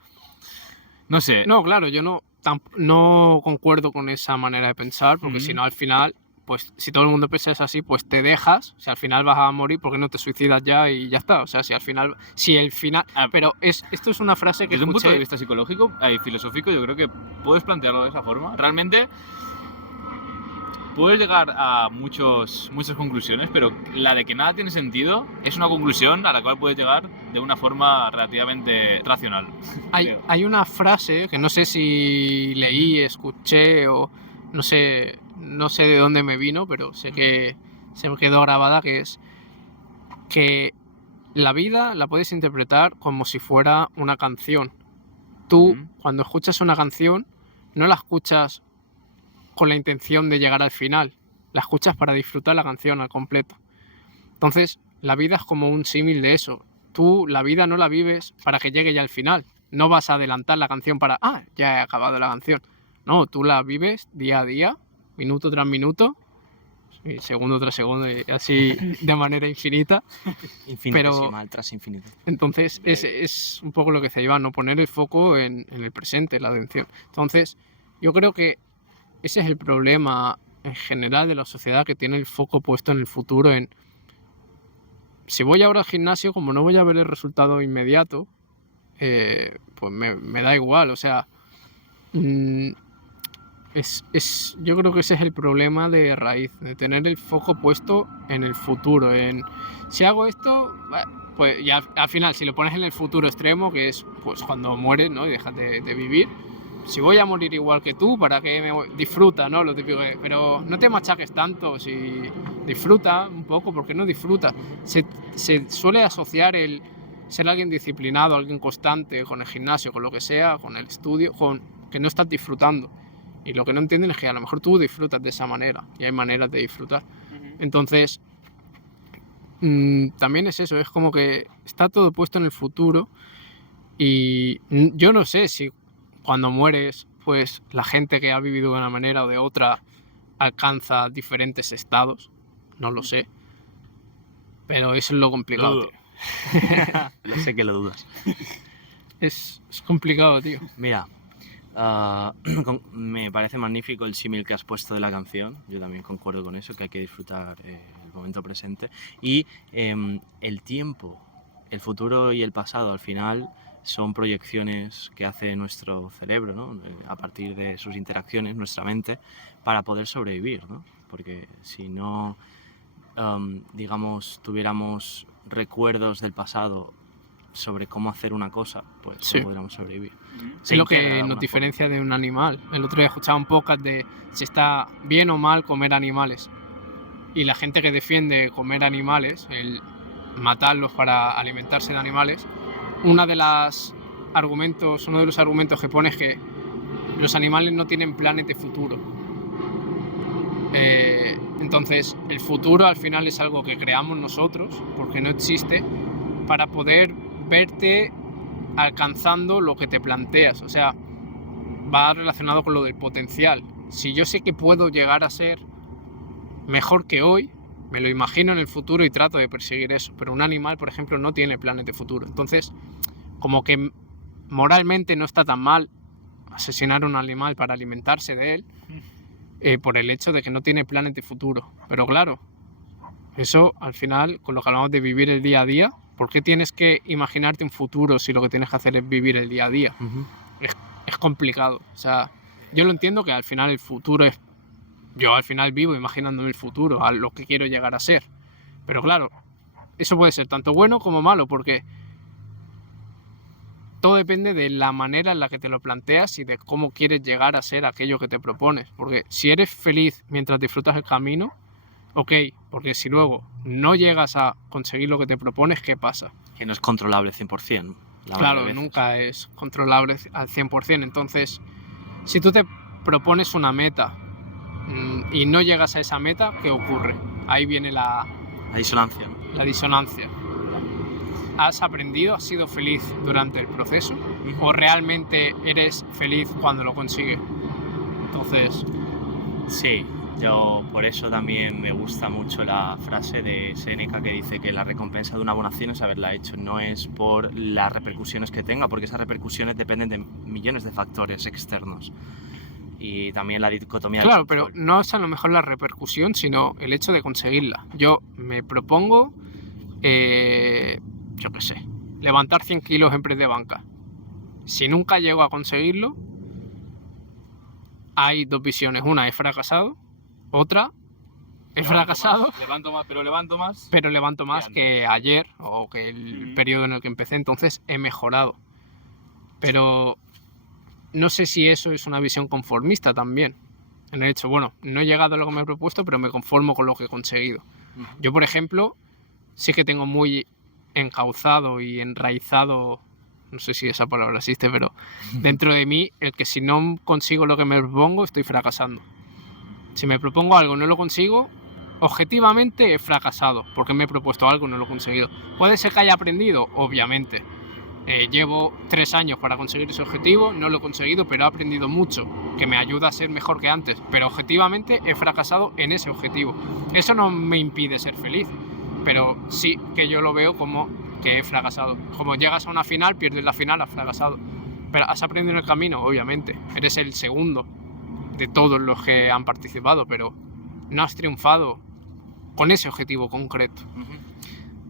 no sé. No, claro, yo no concuerdo con esa manera de pensar, porque si no, al final, pues si todo el mundo piensa así, pues te dejas, si al final vas a morir, ¿por qué no te suicidas ya y ya está? O sea, si el final... Pero esto es una frase que Desde un punto de escuché... vista psicológico y filosófico, yo creo que puedes plantearlo de esa forma. Realmente puedes llegar a muchas conclusiones, pero la de que nada tiene sentido es una conclusión a la cual puedes llegar de una forma relativamente racional. Hay una frase que no sé si leí, escuché o no sé de dónde me vino, pero sé que se me quedó grabada, que es que la vida la puedes interpretar como si fuera una canción. Tú, cuando escuchas una canción, no la escuchas con la intención de llegar al final, la escuchas para disfrutar la canción al completo. Entonces, la vida es como un símil de eso. Tú la vida no la vives para que llegue ya al final. No vas a adelantar la canción para, ya he acabado la canción. No, tú la vives día a día, minuto tras minuto, y segundo tras segundo, y así de manera infinita. Infinitesimal tras infinito. Entonces, es un poco lo que se lleva, ¿no? Poner el foco en el presente, la atención. Entonces, yo creo que ese es el problema en general de la sociedad, que tiene el foco puesto en el futuro, en si voy ahora al gimnasio, como no voy a ver el resultado inmediato, pues me da igual, o sea, yo creo que ese es el problema de raíz, de tener el foco puesto en el futuro, en si hago esto, pues ya al final, si lo pones en el futuro extremo, que es pues cuando mueres, ¿no? Y dejas de vivir, si voy a morir igual que tú, ¿para qué disfruta, ¿no? Lo típico, pero no te machaques tanto, si disfruta un poco, porque no disfruta. Se suele asociar el ser alguien disciplinado, alguien constante, con el gimnasio, con lo que sea, con el estudio, con que no estás disfrutando. Y lo que no entienden es que a lo mejor tú disfrutas de esa manera, y hay maneras de disfrutar. Entonces, también es eso, es como que está todo puesto en el futuro, y yo no sé si cuando mueres, pues la gente que ha vivido de una manera o de otra alcanza diferentes estados, no lo sé, pero eso es lo complicado, tío. Lo sé que lo dudas. Es complicado, tío. Mira, me parece magnífico el símil que has puesto de la canción. Yo también concuerdo con eso, que hay que disfrutar el momento presente. Y el tiempo, el futuro y el pasado, al final, son proyecciones que hace nuestro cerebro, ¿no? A partir de sus interacciones, nuestra mente, para poder sobrevivir, ¿no? Porque si no, digamos, tuviéramos recuerdos del pasado sobre cómo hacer una cosa, pues no podríamos sobrevivir. Es lo que nos diferencia de un animal. El otro día escuchaba un podcast de si está bien o mal comer animales. Y la gente que defiende comer animales, el matarlos para alimentarse de animales, uno de los argumentos que pone es que los animales no tienen planes de futuro. Entonces, el futuro al final es algo que creamos nosotros, porque no existe, para poder verte alcanzando lo que te planteas. O sea, va relacionado con lo del potencial. Si yo sé que puedo llegar a ser mejor que hoy, me lo imagino en el futuro y trato de perseguir eso. Pero un animal, por ejemplo, no tiene planes de futuro. Entonces, como que moralmente no está tan mal asesinar a un animal para alimentarse de él, por el hecho de que no tiene planes de futuro. Pero claro, eso al final, con lo que hablamos de vivir el día a día, ¿por qué tienes que imaginarte un futuro si lo que tienes que hacer es vivir el día a día? Es complicado. O sea, yo lo entiendo que al final el futuro es... Yo al final vivo imaginándome el futuro, a lo que quiero llegar a ser. Pero claro, eso puede ser tanto bueno como malo, porque todo depende de la manera en la que te lo planteas y de cómo quieres llegar a ser aquello que te propones. Porque si eres feliz mientras disfrutas el camino, ok, porque si luego no llegas a conseguir lo que te propones, ¿qué pasa? Que no es controlable 100%. Claro, nunca es controlable al 100%. Entonces, si tú te propones una meta y no llegas a esa meta, ¿qué ocurre? Ahí viene la disonancia, ¿no? La disonancia. ¿has aprendido, has sido feliz durante el proceso? ¿O realmente eres feliz cuando lo consigues? Entonces, Sí, yo por eso también me gusta mucho la frase de Séneca que dice que la recompensa de una buena acción es haberla hecho, no es por las repercusiones que tenga, porque esas repercusiones dependen de millones de factores externos. Y también la dicotomía del claro, pero control. no es a lo mejor la repercusión, sino el hecho de conseguirla. Yo me propongo, yo qué sé, levantar 100 kilos en press de banca. Si nunca llego a conseguirlo, hay dos visiones. Una, he fracasado. Otra, he fracasado, Levanto más, pero levanto más. pero levanto más Que que ayer o que el Ujú. periodo en el que empecé. Entonces he mejorado. Pero no sé si eso es una visión conformista también. En el hecho, bueno, no he llegado a lo que me he propuesto, pero me conformo con lo que he conseguido. Yo, por ejemplo, sí que tengo muy encauzado y enraizado, no sé si esa palabra existe, pero dentro de mí, el que si no consigo lo que me propongo, estoy fracasando. Si me propongo algo y no lo consigo, objetivamente he fracasado, porque me he propuesto algo y no lo he conseguido. ¿Puede ser que haya aprendido? Obviamente. Llevo 3 años para conseguir ese objetivo, no lo he conseguido, pero he aprendido mucho, que me ayuda a ser mejor que antes. Pero objetivamente he fracasado en ese objetivo. Eso no me impide ser feliz, pero sí que yo lo veo como que he fracasado. Como llegas a una final, pierdes la final, has fracasado. Pero has aprendido en el camino, obviamente. Eres el segundo de todos los que han participado, pero no has triunfado con ese objetivo concreto.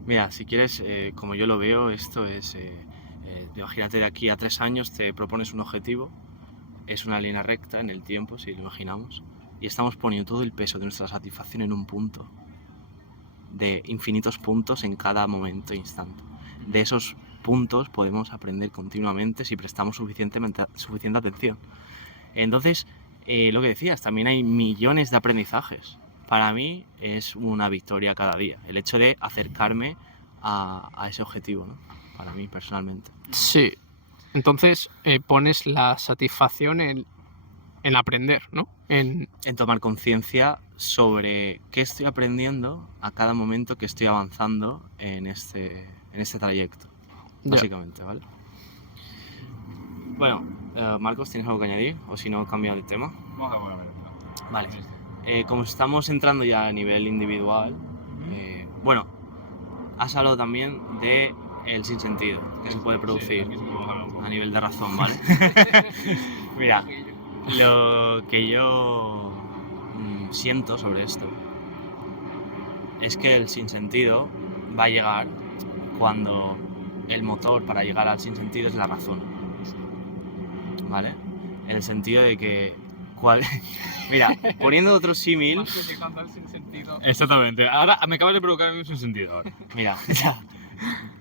Mira, si quieres, como yo lo veo, esto es, imagínate de aquí a 3 años te propones un objetivo, es una línea recta en el tiempo, si lo imaginamos, y estamos poniendo todo el peso de nuestra satisfacción en un punto, de infinitos puntos en cada momento e instante. De esos puntos podemos aprender continuamente si prestamos suficiente atención. Entonces, lo que decías, también hay millones de aprendizajes. Para mí es una victoria cada día, el hecho de acercarme a ese objetivo, ¿no? Para mí personalmente. Sí. Entonces pones la satisfacción en aprender, ¿no? En tomar conciencia sobre qué estoy aprendiendo a cada momento que estoy avanzando en este trayecto, básicamente, ¿vale? Bueno, Marcos, ¿tienes algo que añadir? O si no, cambio de tema. Vamos a volver. Vale. Como estamos entrando ya a nivel individual, bueno, has hablado también de el sinsentido que se puede producir a nivel de razón, ¿vale? Mira, lo que yo siento sobre esto es que el sinsentido va a llegar cuando el motor para llegar al sinsentido es la razón, ¿vale? En el sentido de que mira, poniendo otro símil. Exactamente. Ahora me acabas de provocar un sentido. Ahora. Mira,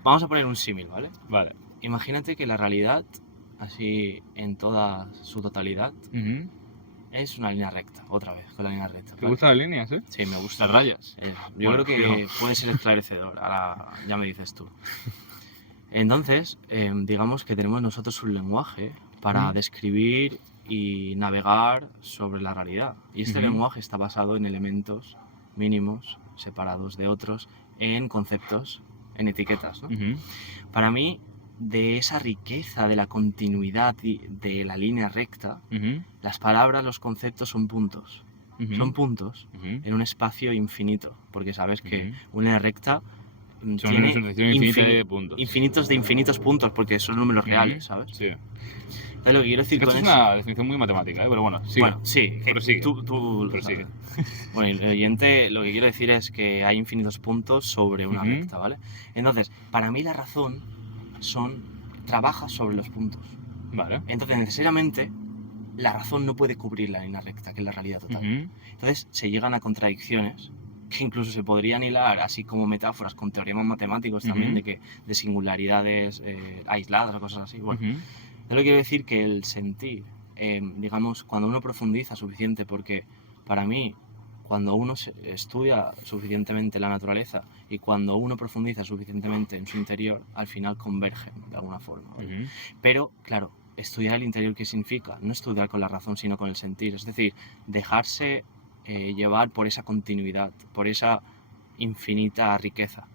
vamos a poner un símil, ¿vale? Vale. Imagínate que la realidad, así en toda su totalidad, es una línea recta, otra vez, con la línea recta. ¿Te gustan las líneas, eh? Sí, me gusta. Las rayas. Yo Bueno, creo que puede ser esclarecedor, ahora ya me dices tú. Entonces, digamos que tenemos nosotros un lenguaje para describir y navegar sobre la realidad. Y este lenguaje está basado en elementos mínimos, separados de otros, en conceptos, en etiquetas, ¿no? Para mí, de esa riqueza de la continuidad de la línea recta, las palabras, los conceptos son puntos. Son puntos en un espacio infinito, porque sabes que una línea recta tiene infinitos de infinitos puntos, porque son números reales, ¿sabes? Sí. Entonces, lo que quiero decir Esto con es eso... una definición muy matemática, pero bueno, sigue. Bueno, sí, Prosigue. tú lo Prosigue. sabes. Bueno, el oyente, lo que quiero decir es que hay infinitos puntos sobre una recta, ¿vale? Entonces, para mí la razón trabaja sobre los puntos. Vale. Entonces, necesariamente, la razón no puede cubrir la línea recta, que es la realidad total. Entonces, se llegan a contradicciones que incluso se podrían hilar, así como metáforas, con teoremas matemáticos también, de singularidades aisladas o cosas así. Bueno, yo lo quiero decir que el sentir, digamos, cuando uno profundiza suficiente, porque para mí, cuando uno estudia suficientemente la naturaleza y cuando uno profundiza suficientemente en su interior, al final convergen de alguna forma, ¿vale? Pero, claro, estudiar el interior, ¿qué significa? No estudiar con la razón, sino con el sentir. Es decir, dejarse llevar por esa continuidad, por esa infinita riqueza.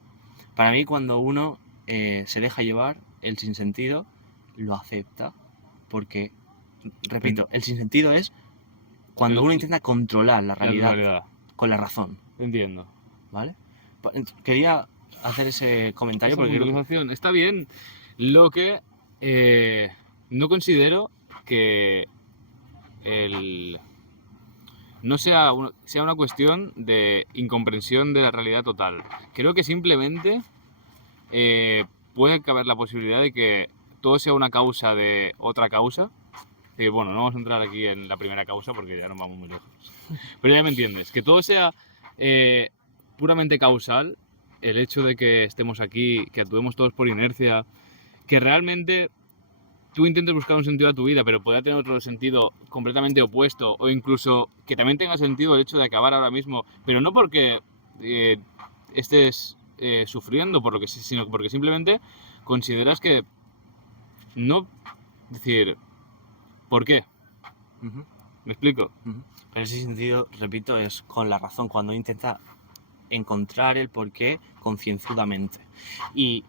Para mí, cuando uno se deja llevar, el sinsentido lo acepta, porque, repito, el sinsentido es cuando uno intenta controlar la realidad con la razón. Entiendo. ¿Vale? Quería hacer ese comentario Esa porque puntualización está bien. Lo que no considero que no sea una cuestión de incomprensión de la realidad total. Creo que simplemente puede caber la posibilidad de que todo sea una causa de otra causa. Bueno, no vamos a entrar aquí en la primera causa porque ya no vamos muy lejos. Pero ya me entiendes, que todo sea puramente causal, el hecho de que estemos aquí, que actuemos todos por inercia, que realmente tú intentes buscar un sentido a tu vida, pero pueda tener otro sentido completamente opuesto, o incluso que también tenga sentido el hecho de acabar ahora mismo, pero no porque estés sufriendo, sino porque simplemente consideras que no... Es decir, ¿por qué? Ujú. ¿Me explico? Ujú. En ese sentido, repito, es con la razón, cuando intenta encontrar el porqué concienzudamente. Y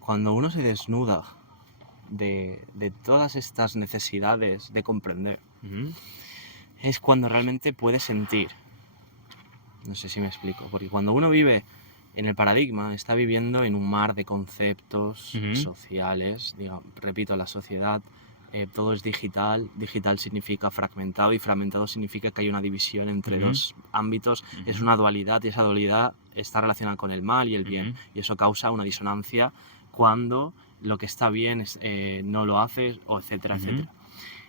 cuando uno se desnuda de todas estas necesidades de comprender, es cuando realmente puede sentir. No sé si me explico, porque cuando uno vive en el paradigma, está viviendo en un mar de conceptos sociales, repito, la sociedad, todo es digital, digital significa fragmentado y fragmentado significa que hay una división entre dos ámbitos, es una dualidad y esa dualidad está relacionada con el mal y el bien y eso causa una disonancia cuando lo que está bien no lo haces, o etcétera, etcétera.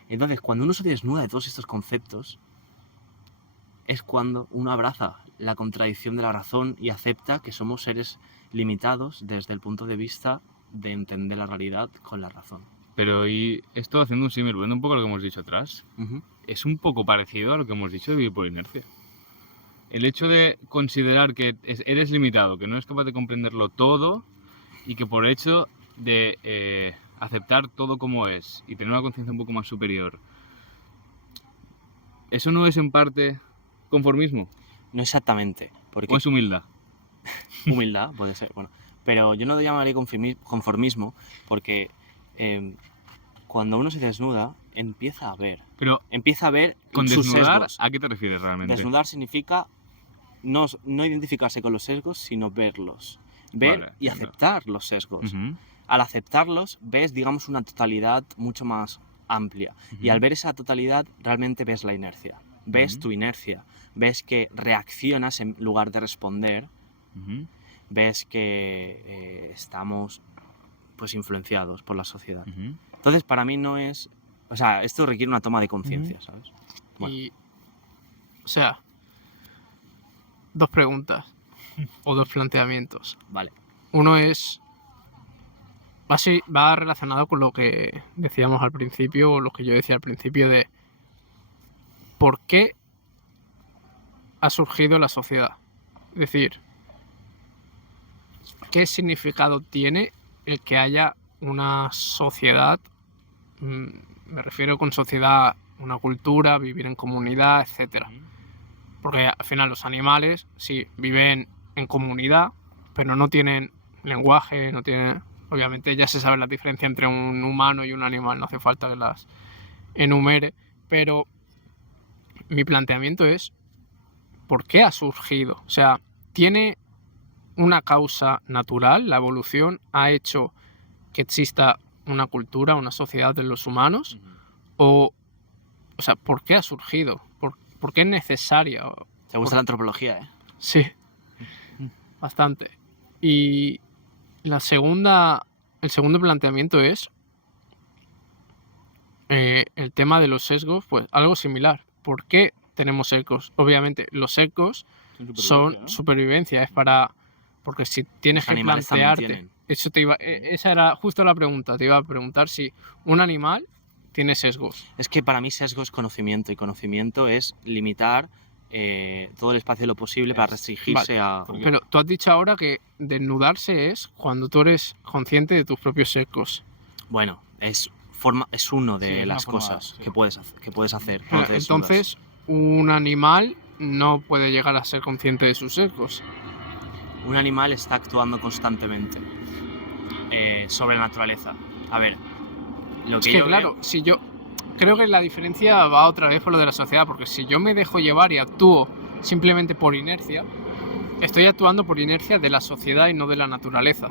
Entonces, cuando uno se desnuda de todos estos conceptos, es cuando uno abraza la contradicción de la razón y acepta que somos seres limitados desde el punto de vista de entender la realidad con la razón. Pero y esto, haciendo un símil, volviendo un poco a lo que hemos dicho atrás, es un poco parecido a lo que hemos dicho de vivir por inercia. El hecho de considerar que eres limitado, que no eres capaz de comprenderlo todo y que por hecho de aceptar todo como es y tener una conciencia un poco más superior, ¿eso no es en parte conformismo? No exactamente. Porque ¿O es humildad? humildad puede ser, bueno. Pero yo no lo llamaría conformismo porque cuando uno se desnuda empieza a ver. Pero empieza a ver con sus desnudar, sesgos. ¿a qué te refieres realmente? Desnudar significa no identificarse con los sesgos, sino verlos. Ver Vale, y entiendo. aceptar los sesgos. Al aceptarlos, ves, digamos, una totalidad mucho más amplia. Y al ver esa totalidad, realmente ves la inercia. Ves tu inercia. Ves que reaccionas en lugar de responder. Ves que estamos pues influenciados por la sociedad. Entonces, para mí no es... O sea, esto requiere una toma de conciencia, ¿sabes? Bueno. Y, o sea, dos preguntas o dos planteamientos. Vale. Uno es... Va relacionado con lo que decíamos al principio, o lo que yo decía al principio de por qué ha surgido la sociedad. Es decir, ¿qué significado tiene el que haya una sociedad? Me refiero con sociedad, una cultura, vivir en comunidad, etcétera. Porque al final los animales sí viven en comunidad, pero no tienen lenguaje, no tienen... Obviamente ya se sabe la diferencia entre un humano y un animal, no hace falta que las enumere, pero mi planteamiento es ¿por qué ha surgido? O sea, ¿tiene una causa natural? ¿La evolución ha hecho que exista una cultura, una sociedad de los humanos? O sea, ¿por qué ha surgido? ¿Por qué es necesaria? ¿Te gusta la antropología, eh? Sí, bastante. Y el segundo planteamiento es el tema de los sesgos, pues algo similar. ¿Por qué tenemos sesgos? Obviamente, los sesgos son supervivencia, es para... Porque si tienes Los que animales también plantearte... tienen. Esa era justo la pregunta. Te iba a preguntar si un animal tiene sesgos. Es que para mí sesgo es conocimiento y conocimiento es limitar todo el espacio de lo posible para restringirse a... Pero tú has dicho ahora que desnudarse es cuando tú eres consciente de tus propios sesgos. Bueno, es uno de es las una forma, cosas sí. que puedes hacer. cuando te desnudas. Entonces, un animal no puede llegar a ser consciente de sus sesgos. un animal está actuando constantemente sobre la naturaleza. A ver, lo Es que que yo claro, veo... si yo creo que la diferencia va otra vez por lo de la sociedad, porque si yo me dejo llevar y actúo simplemente por inercia, estoy actuando por inercia de la sociedad y no de la naturaleza,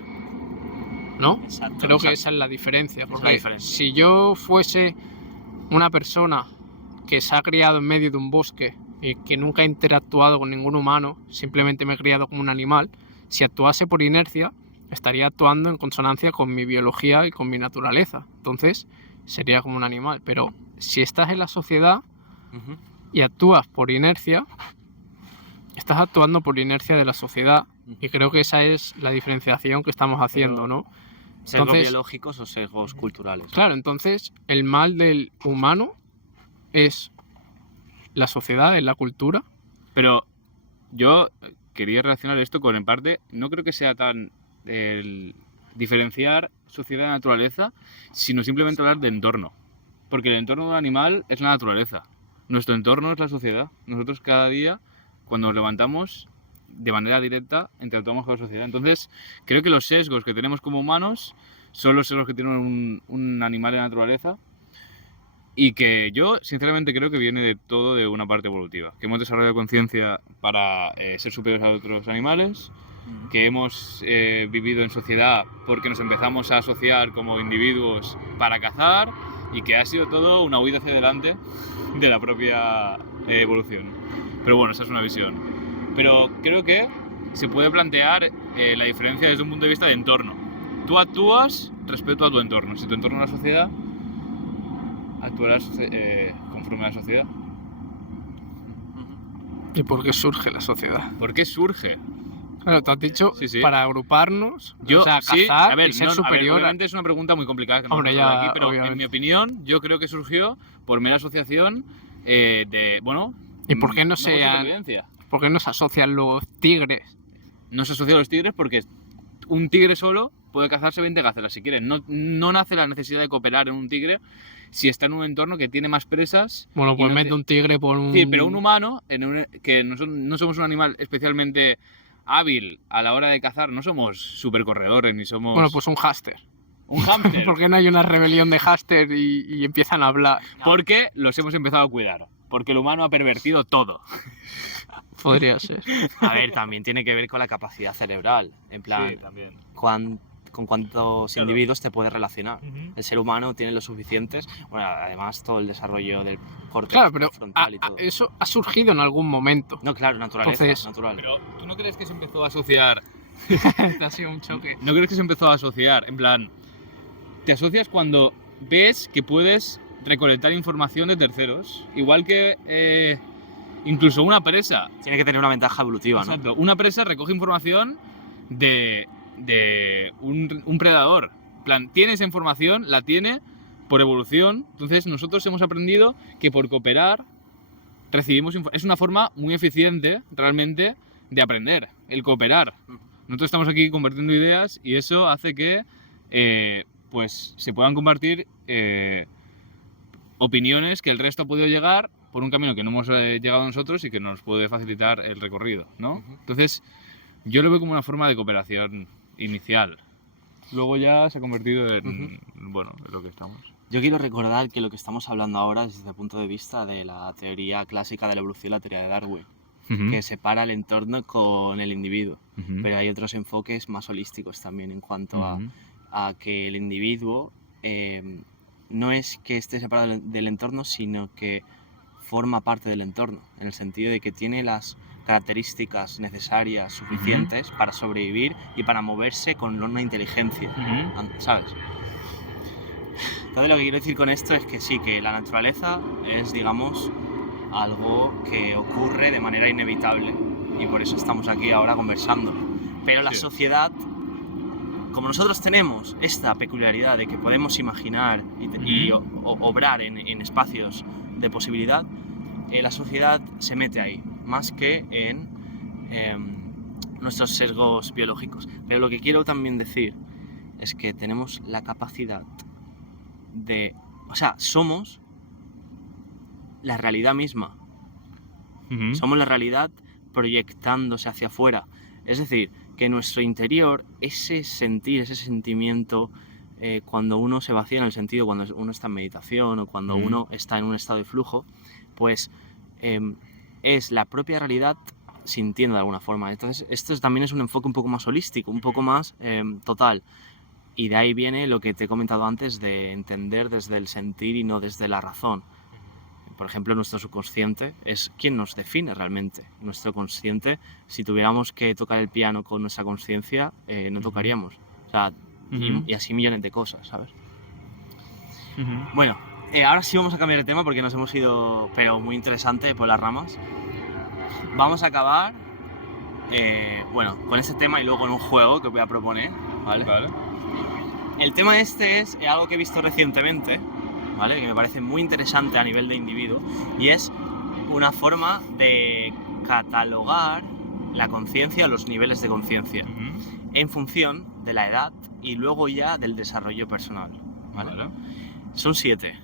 ¿no? Exacto, Creo que exacto. esa es la diferencia, Esa es la porque diferencia. si yo fuese una persona que se ha criado en medio de un bosque y que nunca ha interactuado con ningún humano, simplemente me he criado como un animal, si actuase por inercia, estaría actuando en consonancia con mi biología y con mi naturaleza. Entonces, sería como un animal. Pero si estás en la sociedad Ujú. y actúas por inercia, estás actuando por inercia de la sociedad. Y creo que esa es la diferenciación que estamos haciendo, ¿no? ¿Sesgos Entonces, biológicos o sesgos culturales? claro, entonces el mal del humano es la sociedad, es la cultura. Pero yo quería relacionar esto con, en parte, no creo que sea tan el diferenciar sociedad y naturaleza, sino simplemente hablar de entorno. Porque el entorno de un animal es la naturaleza. Nuestro entorno es la sociedad. Nosotros cada día, cuando nos levantamos, de manera directa, interactuamos con la sociedad. Entonces, creo que los sesgos que tenemos como humanos son los sesgos que tiene un animal en la naturaleza. Y que yo, sinceramente, creo que viene de todo de una parte evolutiva. Que hemos desarrollado conciencia para ser superiores a otros animales, que hemos vivido en sociedad porque nos empezamos a asociar como individuos para cazar, y que ha sido todo una huida hacia adelante de la propia evolución. Pero bueno, esa es una visión. Pero creo que se puede plantear la diferencia desde un punto de vista de entorno. Tú actúas respecto a tu entorno. Si tu entorno es una sociedad, actuarás conforme a la sociedad. ¿Y por qué surge la sociedad? ¿Por qué surge? Claro, te has dicho Sí, sí. para agruparnos, Yo, o sea, sí, cazar a ver, y ser no, a ver, superior. obviamente es una pregunta muy complicada que no Hombre, vamos a hablar ya, aquí, pero obviamente. en mi opinión, yo creo que surgió por mera asociación de, bueno... ¿Y por qué no por se supervivencia. ¿Por qué nos asocian los tigres? No se asocia a los tigres porque un tigre solo puede cazarse 20 gacelas si quiere. No nace la necesidad de cooperar en un tigre si está en un entorno que tiene más presas. Bueno, y pues no mete te- un tigre por un... Sí, pero un humano, que no somos un animal especialmente hábil a la hora de cazar, no somos super corredores ni somos Bueno, pues un hámster. un hámster, ¿Por qué no hay una rebelión de hámster y empiezan a hablar? porque los hemos empezado a cuidar, porque el humano ha pervertido todo. Podría ser. A ver, también tiene que ver con la capacidad cerebral. En plan, también. con cuántos Claro. individuos te puedes relacionar. El ser humano tiene los suficientes. Bueno, además todo el desarrollo del córtex Claro, pero frontal y todo. eso ha surgido en algún momento. No, claro, naturaleza, Entonces- natural. Pero ¿tú no crees que se empezó a asociar? Ha sido un choque. ¿No crees que se empezó a asociar? En plan, te asocias cuando ves que puedes recolectar información de terceros, igual que incluso una presa. Tiene que tener una ventaja evolutiva, ¿no? Exacto. Una presa recoge información de un predador. En plan, tiene esa información, la tiene por evolución. Entonces nosotros hemos aprendido que por cooperar recibimos es una forma muy eficiente realmente de aprender, el cooperar. Nosotros estamos aquí compartiendo ideas y eso hace que pues se puedan compartir opiniones que el resto ha podido llegar por un camino que no hemos llegado nosotros y que nos puede facilitar el recorrido, ¿no? Ujú. Entonces, yo lo veo como una forma de cooperación inicial. Luego ya se ha convertido en, bueno, en lo que estamos. Yo quiero recordar que lo que estamos hablando ahora es desde el punto de vista de la teoría clásica de la evolución, la teoría de Darwin, que separa el entorno con el individuo. Pero hay otros enfoques más holísticos también en cuanto a que el individuo no es que esté separado del entorno, sino que forma parte del entorno, en el sentido de que tiene las características necesarias, suficientes para sobrevivir y para moverse con una inteligencia, ¿sabes? Entonces lo que quiero decir con esto es que sí, que la naturaleza es, digamos, algo que ocurre de manera inevitable y por eso estamos aquí ahora conversando. Pero la Sí. sociedad, como nosotros tenemos esta peculiaridad de que podemos imaginar y obrar en espacios de posibilidad, la sociedad se mete ahí, más que en nuestros sesgos biológicos. Pero lo que quiero también decir es que tenemos la capacidad de... O sea, somos la realidad misma. Somos la realidad proyectándose hacia afuera. Es decir, que nuestro interior, ese sentir, ese sentimiento, cuando uno se vacía en el sentido, cuando uno está en meditación o cuando uno está en un estado de flujo, pues es la propia realidad sintiendo de alguna forma. Entonces, esto también es un enfoque un poco más holístico, un poco más total. Y de ahí viene lo que te he comentado antes de entender desde el sentir y no desde la razón. Por ejemplo, nuestro subconsciente es quien nos define realmente. Nuestro consciente, si tuviéramos que tocar el piano con nuestra conciencia, no tocaríamos. O sea, y así millones de cosas, ¿sabes? Bueno, ahora sí vamos a cambiar de tema porque nos hemos ido, pero muy interesante, por las ramas. Vamos a acabar, con este tema y luego con un juego que os voy a proponer, ¿vale? El tema este es algo que he visto recientemente, ¿vale? Que me parece muy interesante a nivel de individuo, y es una forma de catalogar la conciencia o los niveles de conciencia en función de la edad y luego ya del desarrollo personal, ¿vale? Son 7,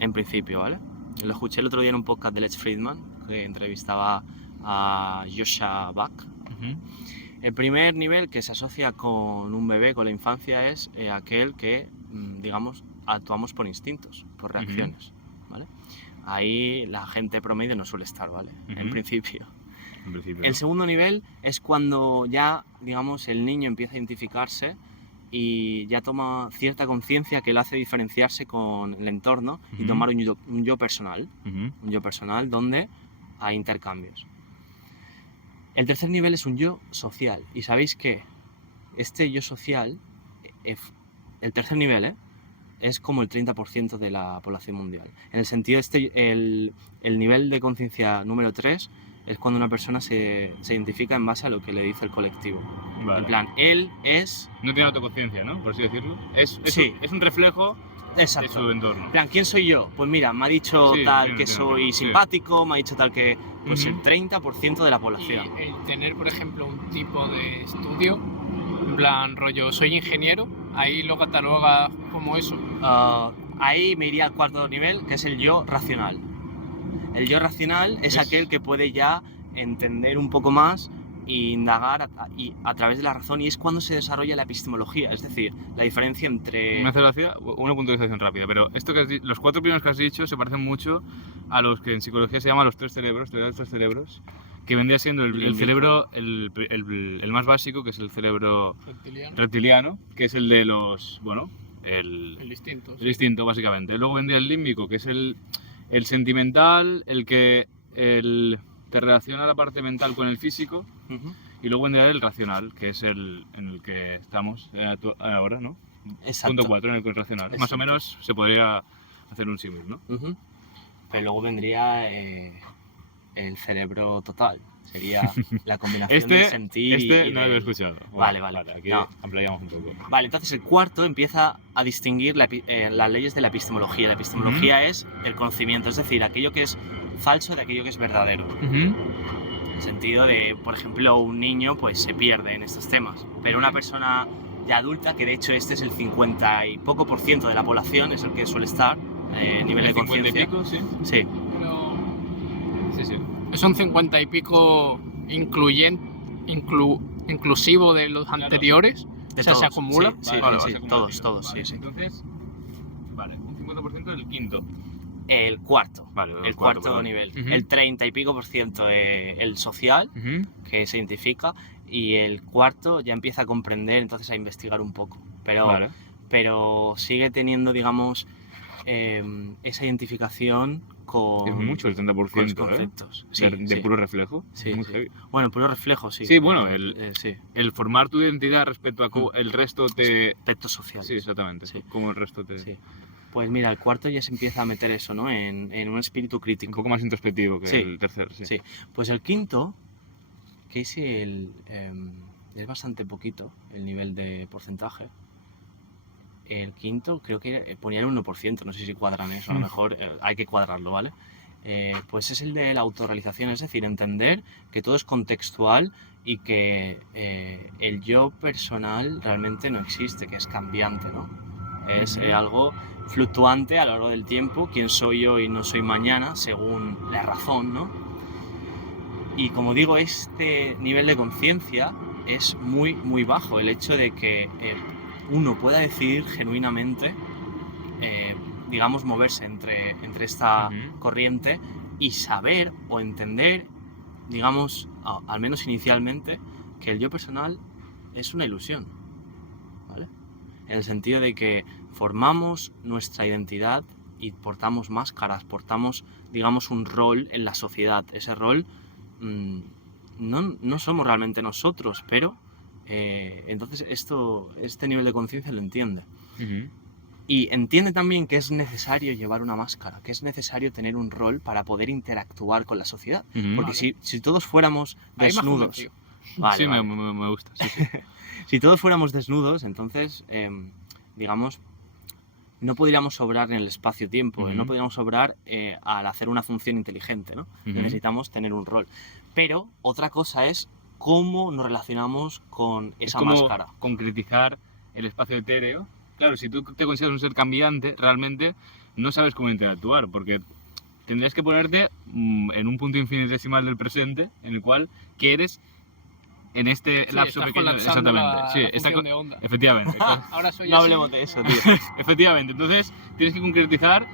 en principio, ¿vale? Lo escuché el otro día en un podcast de Lex Fridman, que entrevistaba a Joshua Bach. El primer nivel que se asocia con un bebé, con la infancia, es aquel que, digamos, actuamos por instintos, por reacciones, ¿vale? Ahí la gente promedio no suele estar, ¿vale? En principio. El segundo nivel es cuando ya, digamos, el niño empieza a identificarse y ya toma cierta conciencia que le hace diferenciarse con el entorno y tomar un yo personal, un yo personal donde hay intercambios. El tercer nivel es un yo social, y sabéis que este yo social, el tercer nivel, es como el 30% de la población mundial. En el sentido, el nivel de conciencia número 3 es cuando una persona se identifica en base a lo que le dice el colectivo. En plan, él es... No tiene autoconciencia, ¿no? Por así decirlo. Sí. Es un reflejo de su entorno. En plan, ¿quién soy yo? Pues mira, me ha dicho que soy simpático, me ha dicho tal que... Pues el 30% de la población. Y el tener, por ejemplo, un tipo de estudio, en plan, rollo, soy ingeniero, ahí lo cataloga como eso. Ahí me iría al cuarto nivel, que es el yo racional. El yo racional es aquel que puede ya entender un poco más e indagar a través de la razón, y es cuando se desarrolla la epistemología, es decir, la diferencia entre... Me hace gracia una puntualización rápida, pero esto los 4 primeros que has dicho se parecen mucho a los que en psicología se llaman los 3 cerebros, teoría de los 3 cerebros, que vendría siendo el cerebro, el más básico, que es el cerebro reptiliano, que es el de los, el instinto. El instinto, básicamente. Luego vendría el límbico, que es el sentimental, el que te relaciona la parte mental con el físico, y luego vendría el racional, que es el en el que estamos ahora, ¿no? Exacto. Punto 4, en el que es racional. Exacto. Más o menos se podría hacer un símil, ¿no? Pero luego vendría el cerebro total. Sería la combinación de sentir y no lo he escuchado. Vale. Aquí ampliamos un poco. Vale, entonces el cuarto empieza a distinguir las leyes de la epistemología. La epistemología es el conocimiento, es decir, aquello que es falso de aquello que es verdadero. En el sentido de, por ejemplo, un niño pues se pierde en estos temas, pero una persona ya adulta, que de hecho este es el 50 y poco por ciento de la población, es el que suele estar nivel de conciencia. 50 y pico, sí. Sí. Pero... Sí. Es un 50 y pico inclusivo de los anteriores. De o sea, todos. se acumula. Sí, Vale, todos, vale, sí. Entonces, vale, un 50% del quinto. El cuarto. Vale, el cuarto nivel. El 30 y pico por ciento el social, que se identifica, y el cuarto ya empieza a comprender, entonces a investigar un poco. Pero sigue teniendo, digamos, esa identificación con... Es mucho, el 30%, con los conceptos. De puro reflejo. Sí, Muy sí. heavy. Bueno, puro reflejo, sí. Sí, bueno, sí. el formar tu identidad respecto a el resto te... Aspectos sociales. Sí, exactamente. Sí. Como el resto te... Sí. Pues mira, el cuarto ya se empieza a meter eso, ¿no? En un espíritu crítico. Un poco más introspectivo que Sí. el tercero, sí. Sí. Pues el quinto, que es es bastante poquito el nivel de porcentaje. El quinto creo que ponían un 1%, no sé si cuadran eso, a lo mejor hay que cuadrarlo, ¿vale? Pues es el de la autorrealización, es decir, entender que todo es contextual y que el yo personal realmente no existe, que es cambiante, ¿no? Es algo fluctuante a lo largo del tiempo, quién soy hoy y no soy mañana, según la razón, ¿no? Y como digo, este nivel de conciencia es muy, muy bajo el hecho de que uno pueda decidir genuinamente, digamos, moverse entre esta corriente y saber o entender, digamos, al menos inicialmente, que el yo personal es una ilusión, ¿vale? En el sentido de que formamos nuestra identidad y portamos máscaras, portamos, digamos, un rol en la sociedad. Ese rol no somos realmente nosotros, pero entonces este nivel de conciencia lo entiende. Y entiende también que es necesario llevar una máscara, que es necesario tener un rol para poder interactuar con la sociedad. Porque si todos fuéramos desnudos... Vale, sí, vale. Me gusta. Sí. Si todos fuéramos desnudos, entonces, digamos, no podríamos sobrar en el espacio-tiempo, no podríamos sobrar al hacer una función inteligente, ¿no? Necesitamos tener un rol. Pero otra cosa es cómo nos relacionamos con esa máscara. Concretizar el espacio etéreo. Claro, si tú te consideras un ser cambiante, realmente no sabes cómo interactuar, porque tendrías que ponerte en un punto infinitesimal del presente, en el cual que eres en este lapso pequeño. Exactamente. De onda. Efectivamente. Ahora soy No hablemos de eso, tío. Efectivamente. Entonces tienes que concretizar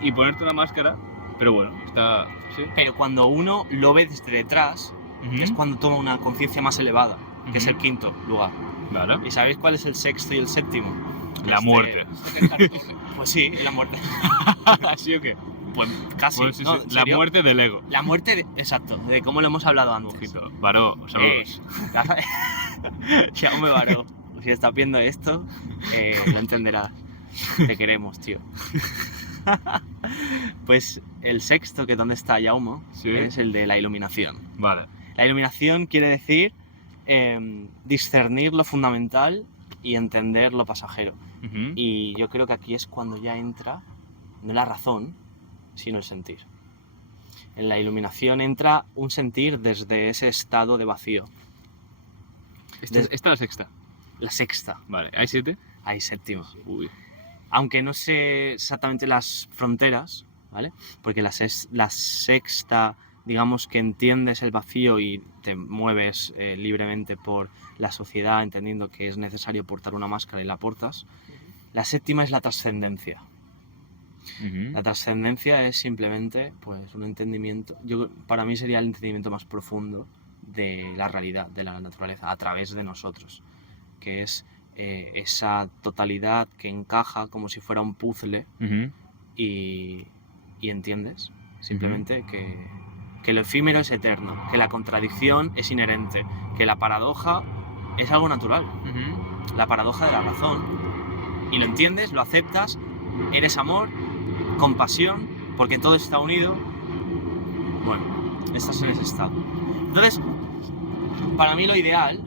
y ponerte una máscara, pero bueno, está... Sí. Pero cuando uno lo ve desde detrás, que es cuando toma una conciencia más elevada, que es el quinto lugar. Vale. ¿Y sabéis cuál es el sexto y el séptimo? La muerte. Pues sí, la muerte. ¿Sí o qué? Pues casi. Pues sí, No, sí. ¿en La serio? muerte del ego. La muerte, exacto, de cómo lo hemos hablado antes. Ojito. Varó, saludos. Jaume Baró, si estás viendo esto, lo entenderás. Te queremos, tío. Pues el sexto, que es donde está Jaume, Sí. es el de la iluminación. Vale. La iluminación quiere decir discernir lo fundamental y entender lo pasajero. Y yo creo que aquí es cuando ya entra, no la razón, sino el sentir. En la iluminación entra un sentir desde ese estado de vacío. Esta es la sexta. La sexta. Vale. ¿Hay 7? Hay séptima. Uy. Aunque no sé exactamente las fronteras, ¿vale? Porque la sexta, digamos que entiendes el vacío y te mueves libremente por la sociedad, entendiendo que es necesario portar una máscara y la portas. La séptima es la trascendencia. La trascendencia es simplemente pues, un entendimiento, para mí sería el entendimiento más profundo de la realidad, de la naturaleza, a través de nosotros, que es esa totalidad que encaja como si fuera un puzzle y entiendes simplemente que lo efímero es eterno, que la contradicción es inherente, que la paradoja es algo natural, la paradoja de la razón, y lo entiendes, lo aceptas, eres amor, compasión, porque todo está unido. Bueno, estás en ese estado. Entonces, para mí lo ideal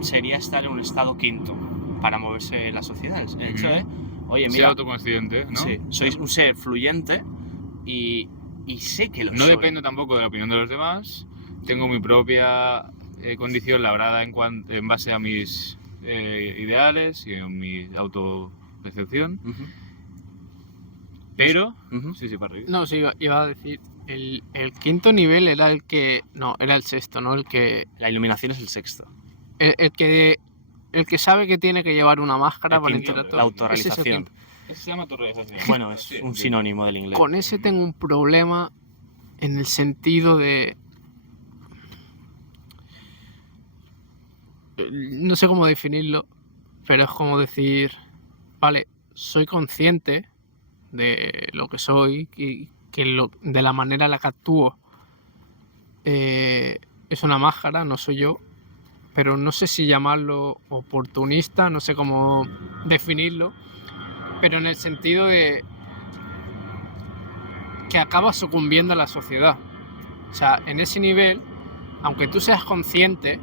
sería estar en un estado quinto para moverse en la sociedad. El hecho de, oye, Ser mira, autoconsciente, ¿no? sí, soy un ser fluyente y sé que lo No soy. dependo tampoco de la opinión de los demás. Tengo mi propia condición labrada en base a mis ideales y en mi autopercepción. Pero... Sí, para arriba. No, sí, iba a decir, el quinto nivel era el que... No, era el sexto, ¿no? La iluminación es el sexto. El que sabe que tiene que llevar una máscara El para quinto, interactuar. la autorrealización. Eso se llama autorrealización. Bueno, es Sí, un sí. sinónimo del inglés. Con ese tengo un problema en el sentido de... No sé cómo definirlo, pero es como decir, vale, soy consciente de lo que soy y de la manera en la que actúo es una máscara, no soy yo, pero no sé si llamarlo oportunista, no sé cómo definirlo, pero en el sentido de que acaba sucumbiendo a la sociedad. O sea, en ese nivel, aunque tú seas consciente,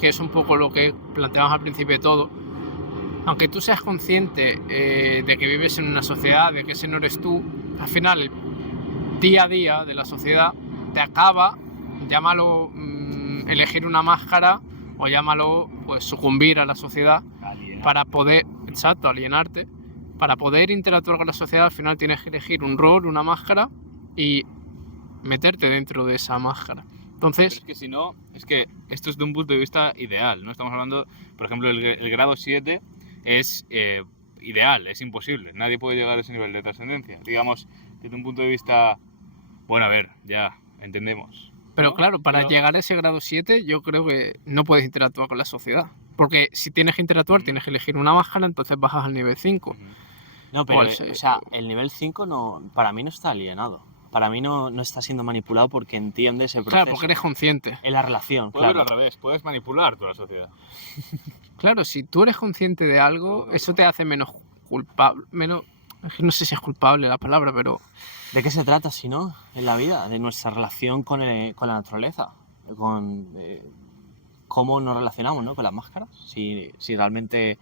que es un poco lo que planteamos al principio de todo, aunque tú seas consciente de que vives en una sociedad, de que ese no eres tú, al final el día a día de la sociedad te acaba, llámalo elegir una máscara o llámalo pues sucumbir a la sociedad para poder, exacto, alienarte, para poder interactuar con la sociedad. Al final tienes que elegir un rol, una máscara y meterte dentro de esa máscara. Entonces, es que si no, es que esto es de un punto de vista ideal, ¿no? Estamos hablando, por ejemplo, el grado 7 es ideal, es imposible. Nadie puede llegar a ese nivel de trascendencia. Digamos, desde un punto de vista, bueno, a ver, ya, entendemos. pero ¿no? claro, para Pero- llegar a ese grado 7 yo creo que no puedes interactuar con la sociedad. Porque si tienes que interactuar, tienes que elegir una máscara, entonces bajas al nivel 5. No, pero, O al seis. o sea, el nivel 5 no, para mí no está alienado. Para mí no está siendo manipulado porque entiende ese proceso. Claro, porque eres consciente. En la relación, Puede verlo claro. al revés, puedes manipular toda la sociedad. Claro, si tú eres consciente de algo, eso te hace menos culpable. Es que no sé si es culpable la palabra, pero ¿De qué se trata, si no, en la vida? De nuestra relación con la naturaleza, con cómo nos relacionamos, ¿no? Con las máscaras. Si realmente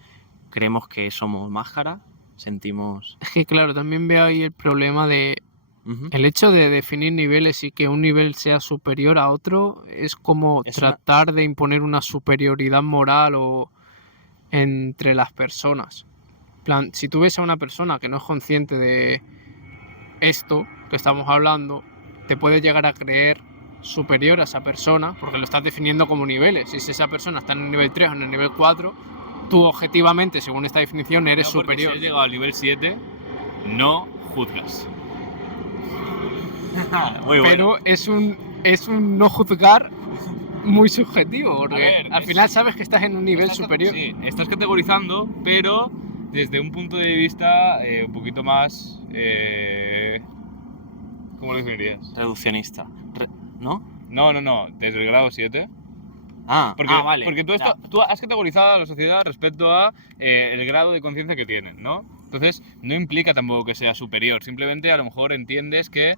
creemos que somos máscara, sentimos... es que claro, también veo ahí el problema de Ujú. el hecho de definir niveles y que un nivel sea superior a otro es como Es una- tratar de imponer una superioridad moral o entre las personas. En plan, si tú ves a una persona que no es consciente de esto que estamos hablando, te puedes llegar a creer superior a esa persona porque lo estás definiendo como niveles. Y si esa persona está en el nivel 3 o en el nivel 4, tú objetivamente, según esta definición, eres No, porque superior. Si has llegado al nivel 7, no juzgas. Muy bueno. Pero es un no juzgar muy subjetivo, porque A ver, al final sabes que estás en un nivel superior. Sí, estás categorizando, pero desde un punto de vista un poquito más... ¿cómo lo definirías? Reduccionista. ¿No? No, desde el grado 7. Porque, vale. porque Ya. tú has categorizado a la sociedad respecto a el grado de conciencia que tienen, ¿no? Entonces, no implica tampoco que sea superior, simplemente a lo mejor entiendes que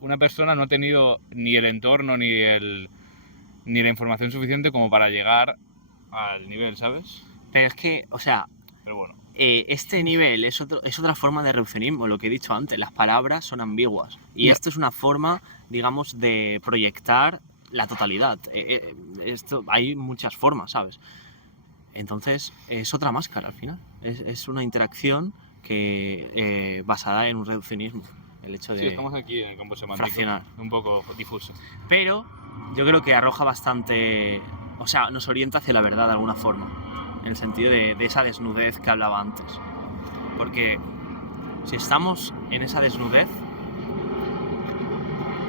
una persona no ha tenido ni el entorno ni la información suficiente como para llegar al nivel, ¿sabes? Pero es que, o sea, Pero bueno. este nivel es otra forma de reduccionismo, lo que he dicho antes. Las palabras son ambiguas. Y Ya. esto es una forma, digamos, de proyectar la totalidad. Hay muchas formas, ¿sabes? Entonces, es otra máscara al final. Es una interacción que basada en un reduccionismo. El hecho de... Sí, estamos aquí en el campo semántico. fraccionar. Un poco difuso. Pero yo creo que arroja bastante... O sea, nos orienta hacia la verdad de alguna forma. En el sentido de esa desnudez que hablaba antes. Porque si estamos en esa desnudez,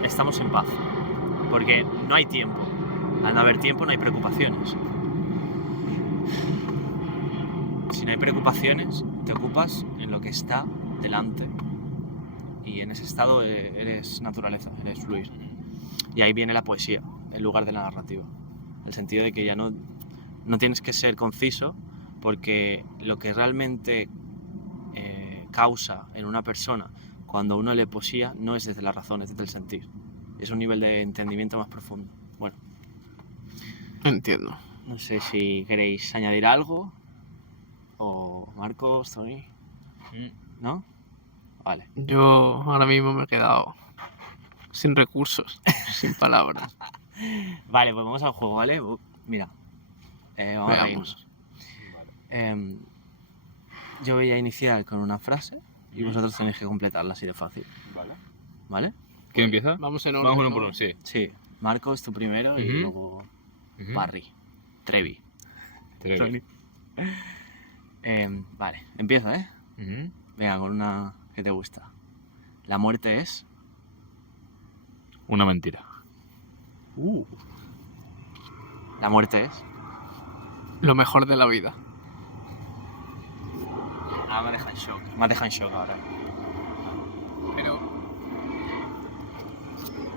estamos en paz. Porque no hay tiempo. Al no haber tiempo no hay preocupaciones. Si no hay preocupaciones, te ocupas en lo que está delante. Y en ese estado eres naturaleza, eres fluir. Y ahí viene la poesía, en lugar de la narrativa. El sentido de que ya no tienes que ser conciso, porque lo que realmente causa en una persona cuando uno lee poesía no es desde la razón, es desde el sentir. Es un nivel de entendimiento más profundo. Bueno, Entiendo. no sé si queréis añadir algo. O Marcos, Tony, ¿no? Vale. Yo ahora mismo me he quedado sin recursos, sin palabras. Vale, pues vamos al juego, ¿vale? Mira, vamos a Veamos. reírnos. Yo voy a iniciar con una frase y vosotros tenéis que completarla así de fácil, Vale. ¿vale? ¿Quién empieza? Vamos en orden. Vamos uno ¿no? por uno, sí. Sí, Marcos tú primero y Ujú. luego Barry, Trevi. Tony. Vale, empiezo, ¿eh? Venga, con una que te gusta. La muerte es... Una mentira. La muerte es... Lo mejor de la vida. Ah, me deja en shock. Me deja en shock ahora.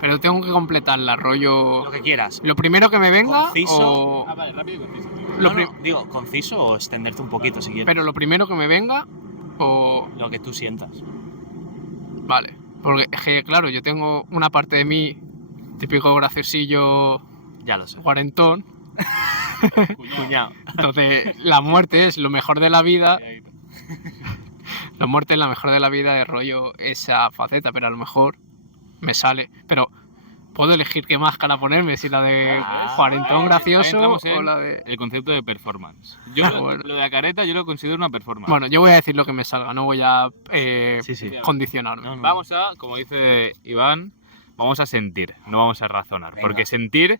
Pero tengo que completarla, rollo. Lo que quieras. Lo primero que me venga Conciso. o. Vale, rápido y conciso. Lo No, prim- no, digo, conciso o extenderte un poquito si quieres. Pero lo primero que me venga o. Lo que tú sientas. Vale. Porque es que, claro, yo tengo una parte de mí, típico graciosillo Ya lo sé. cuarentón. Cuñado. Entonces, la muerte es lo mejor de la vida. La muerte es la mejor de la vida de rollo esa faceta, pero a lo mejor me sale. Pero puedo elegir qué máscara ponerme, si la de cuarentón Ahí gracioso entramos o en la de. el concepto de performance. Yo Bueno. lo de la careta yo lo considero una performance. Bueno, yo voy a decir lo que me salga, no voy a Sí, sí. condicionarme. No, no. Vamos a, como dice Iván, vamos a sentir, no vamos a razonar. Venga. Porque sentir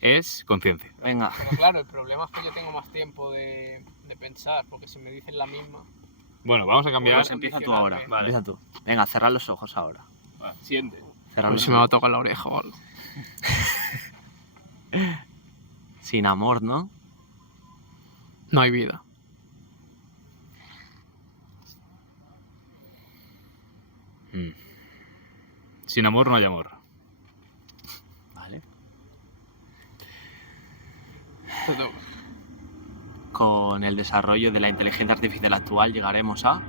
es conciencia. Venga, Pero claro, el problema es que yo tengo más tiempo de pensar, porque si me dicen la misma... Bueno, vamos a cambiar. pues empieza tú ahora. Vale. Empieza tú. Venga, cerrar los ojos ahora. Va, siente. Cerrar A ver los si me va a ojos. tocar la oreja o algo. Sin amor, ¿no? No hay vida. Sin amor no hay amor. Vale. Te toca. Con el desarrollo de la inteligencia artificial actual llegaremos a...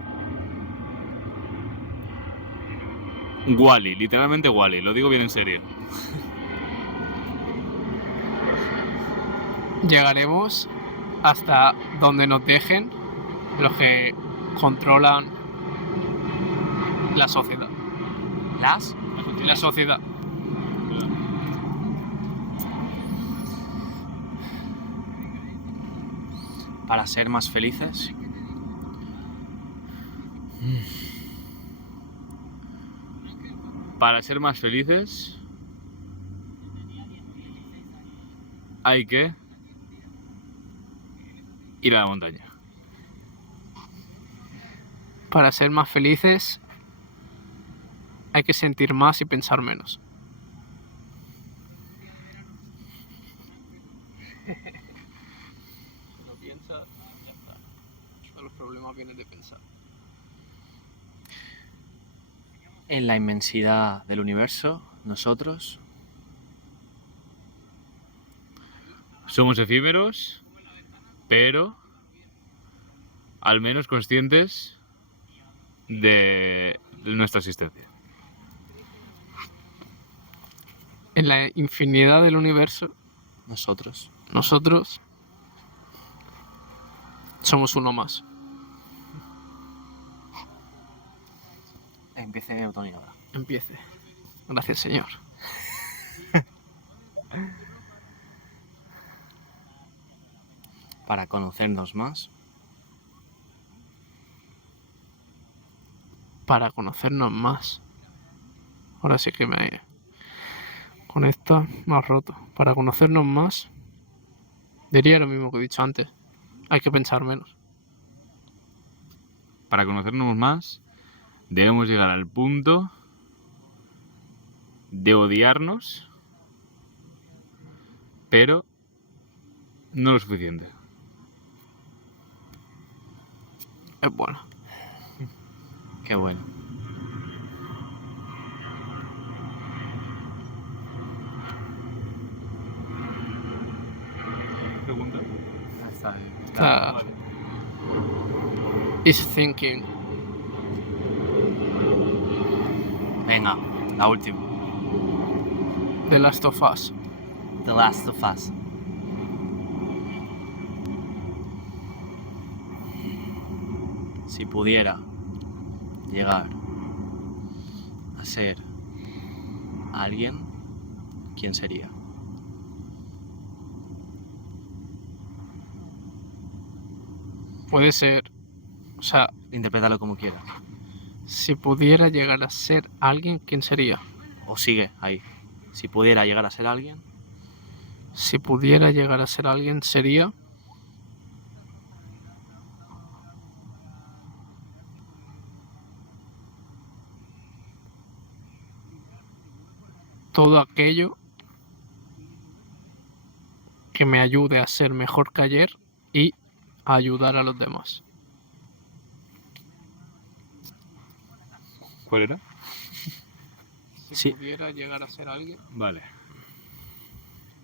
Wall-E, literalmente Wall-E, lo digo bien en serio. Llegaremos hasta donde nos dejen los que controlan la sociedad. las... La sociedad. Para ser más felices. Para ser más felices hay que ir a la montaña. Para ser más felices hay que sentir más y pensar menos. Si lo piensas, ya está. Todos los problemas vienen de pensar. En la inmensidad del universo, nosotros... Somos efímeros, pero al menos conscientes de nuestra existencia. En la infinidad del universo, Nosotros. nosotros somos uno más. Empiece Tony ahora. Empiece. Gracias, Señor. Para conocernos más. Para conocernos más. Ahora sí que me... Con esta me has roto. Para conocernos más, diría lo mismo que he dicho antes. Hay que pensar menos. Para conocernos más, debemos llegar al punto de odiarnos, pero no lo suficiente. Es bueno. Qué bueno. ¿Pregunta? Está bien. Está... Is thinking. Venga, la última. The Last of Us. The Last of Us. Si pudiera llegar a ser alguien, ¿quién sería? Puede ser... O sea, Interprétalo como quieras. si pudiera llegar a ser alguien, ¿quién sería? O sigue ahí. Si pudiera llegar a ser alguien, Si pudiera llegar a ser alguien, sería... todo aquello que me ayude a ser mejor que ayer y a ayudar a los demás. ¿Cuál era? Si Sí. pudiera llegar a ser alguien, Vale.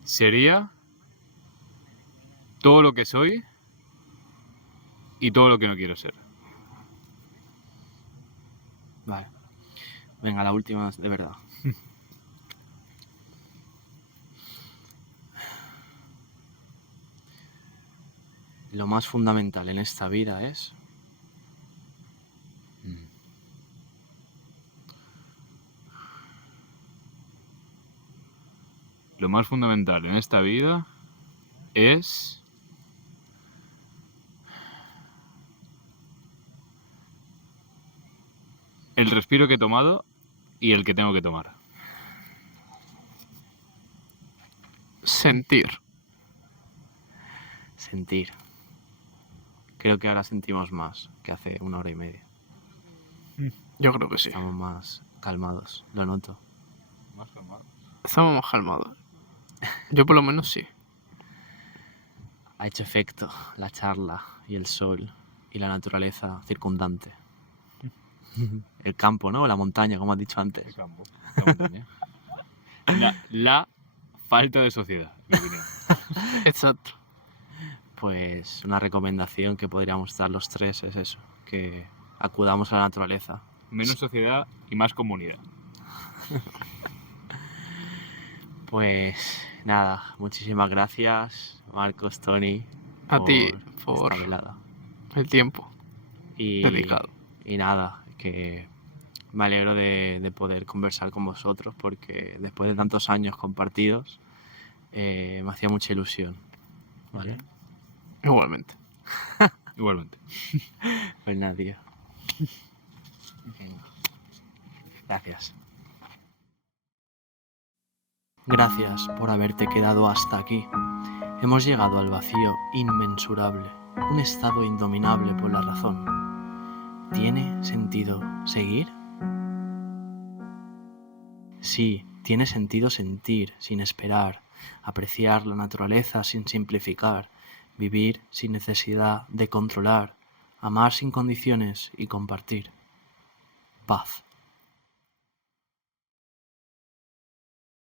Sería todo lo que soy y todo lo que no quiero ser. vale. Venga, la última de verdad. Lo más fundamental en esta vida es... Lo más fundamental en esta vida es el respiro que he tomado y el que tengo que tomar. Sentir. Sentir. Creo que ahora sentimos más que hace 1 hora y media. Yo creo que sí. Estamos más calmados, lo noto. Más calmado. Estamos más calmados. Yo por lo menos sí. Ha hecho efecto la charla y el sol y la naturaleza circundante. El campo, ¿no? O la montaña, como has dicho El antes. campo, la montaña. La falta de sociedad, en mi opinión. Exacto. Pues una recomendación que podríamos dar los tres es eso, que acudamos a la naturaleza. Menos sociedad y más comunidad. Pues nada, muchísimas gracias, Marcos, Tony, A ti por esta velada. el tiempo Y, dedicado. y nada, que me alegro de poder conversar con vosotros porque después de tantos años compartidos me hacía mucha ilusión. ¿Vale? Igualmente. Igualmente. Pues nada, tío. Venga. Gracias. Gracias por haberte quedado hasta aquí. Hemos llegado al vacío inmensurable, un estado indominable por la razón. ¿Tiene sentido seguir? Sí, tiene sentido sentir sin esperar, apreciar la naturaleza sin simplificar, vivir sin necesidad de controlar, amar sin condiciones y compartir. Paz.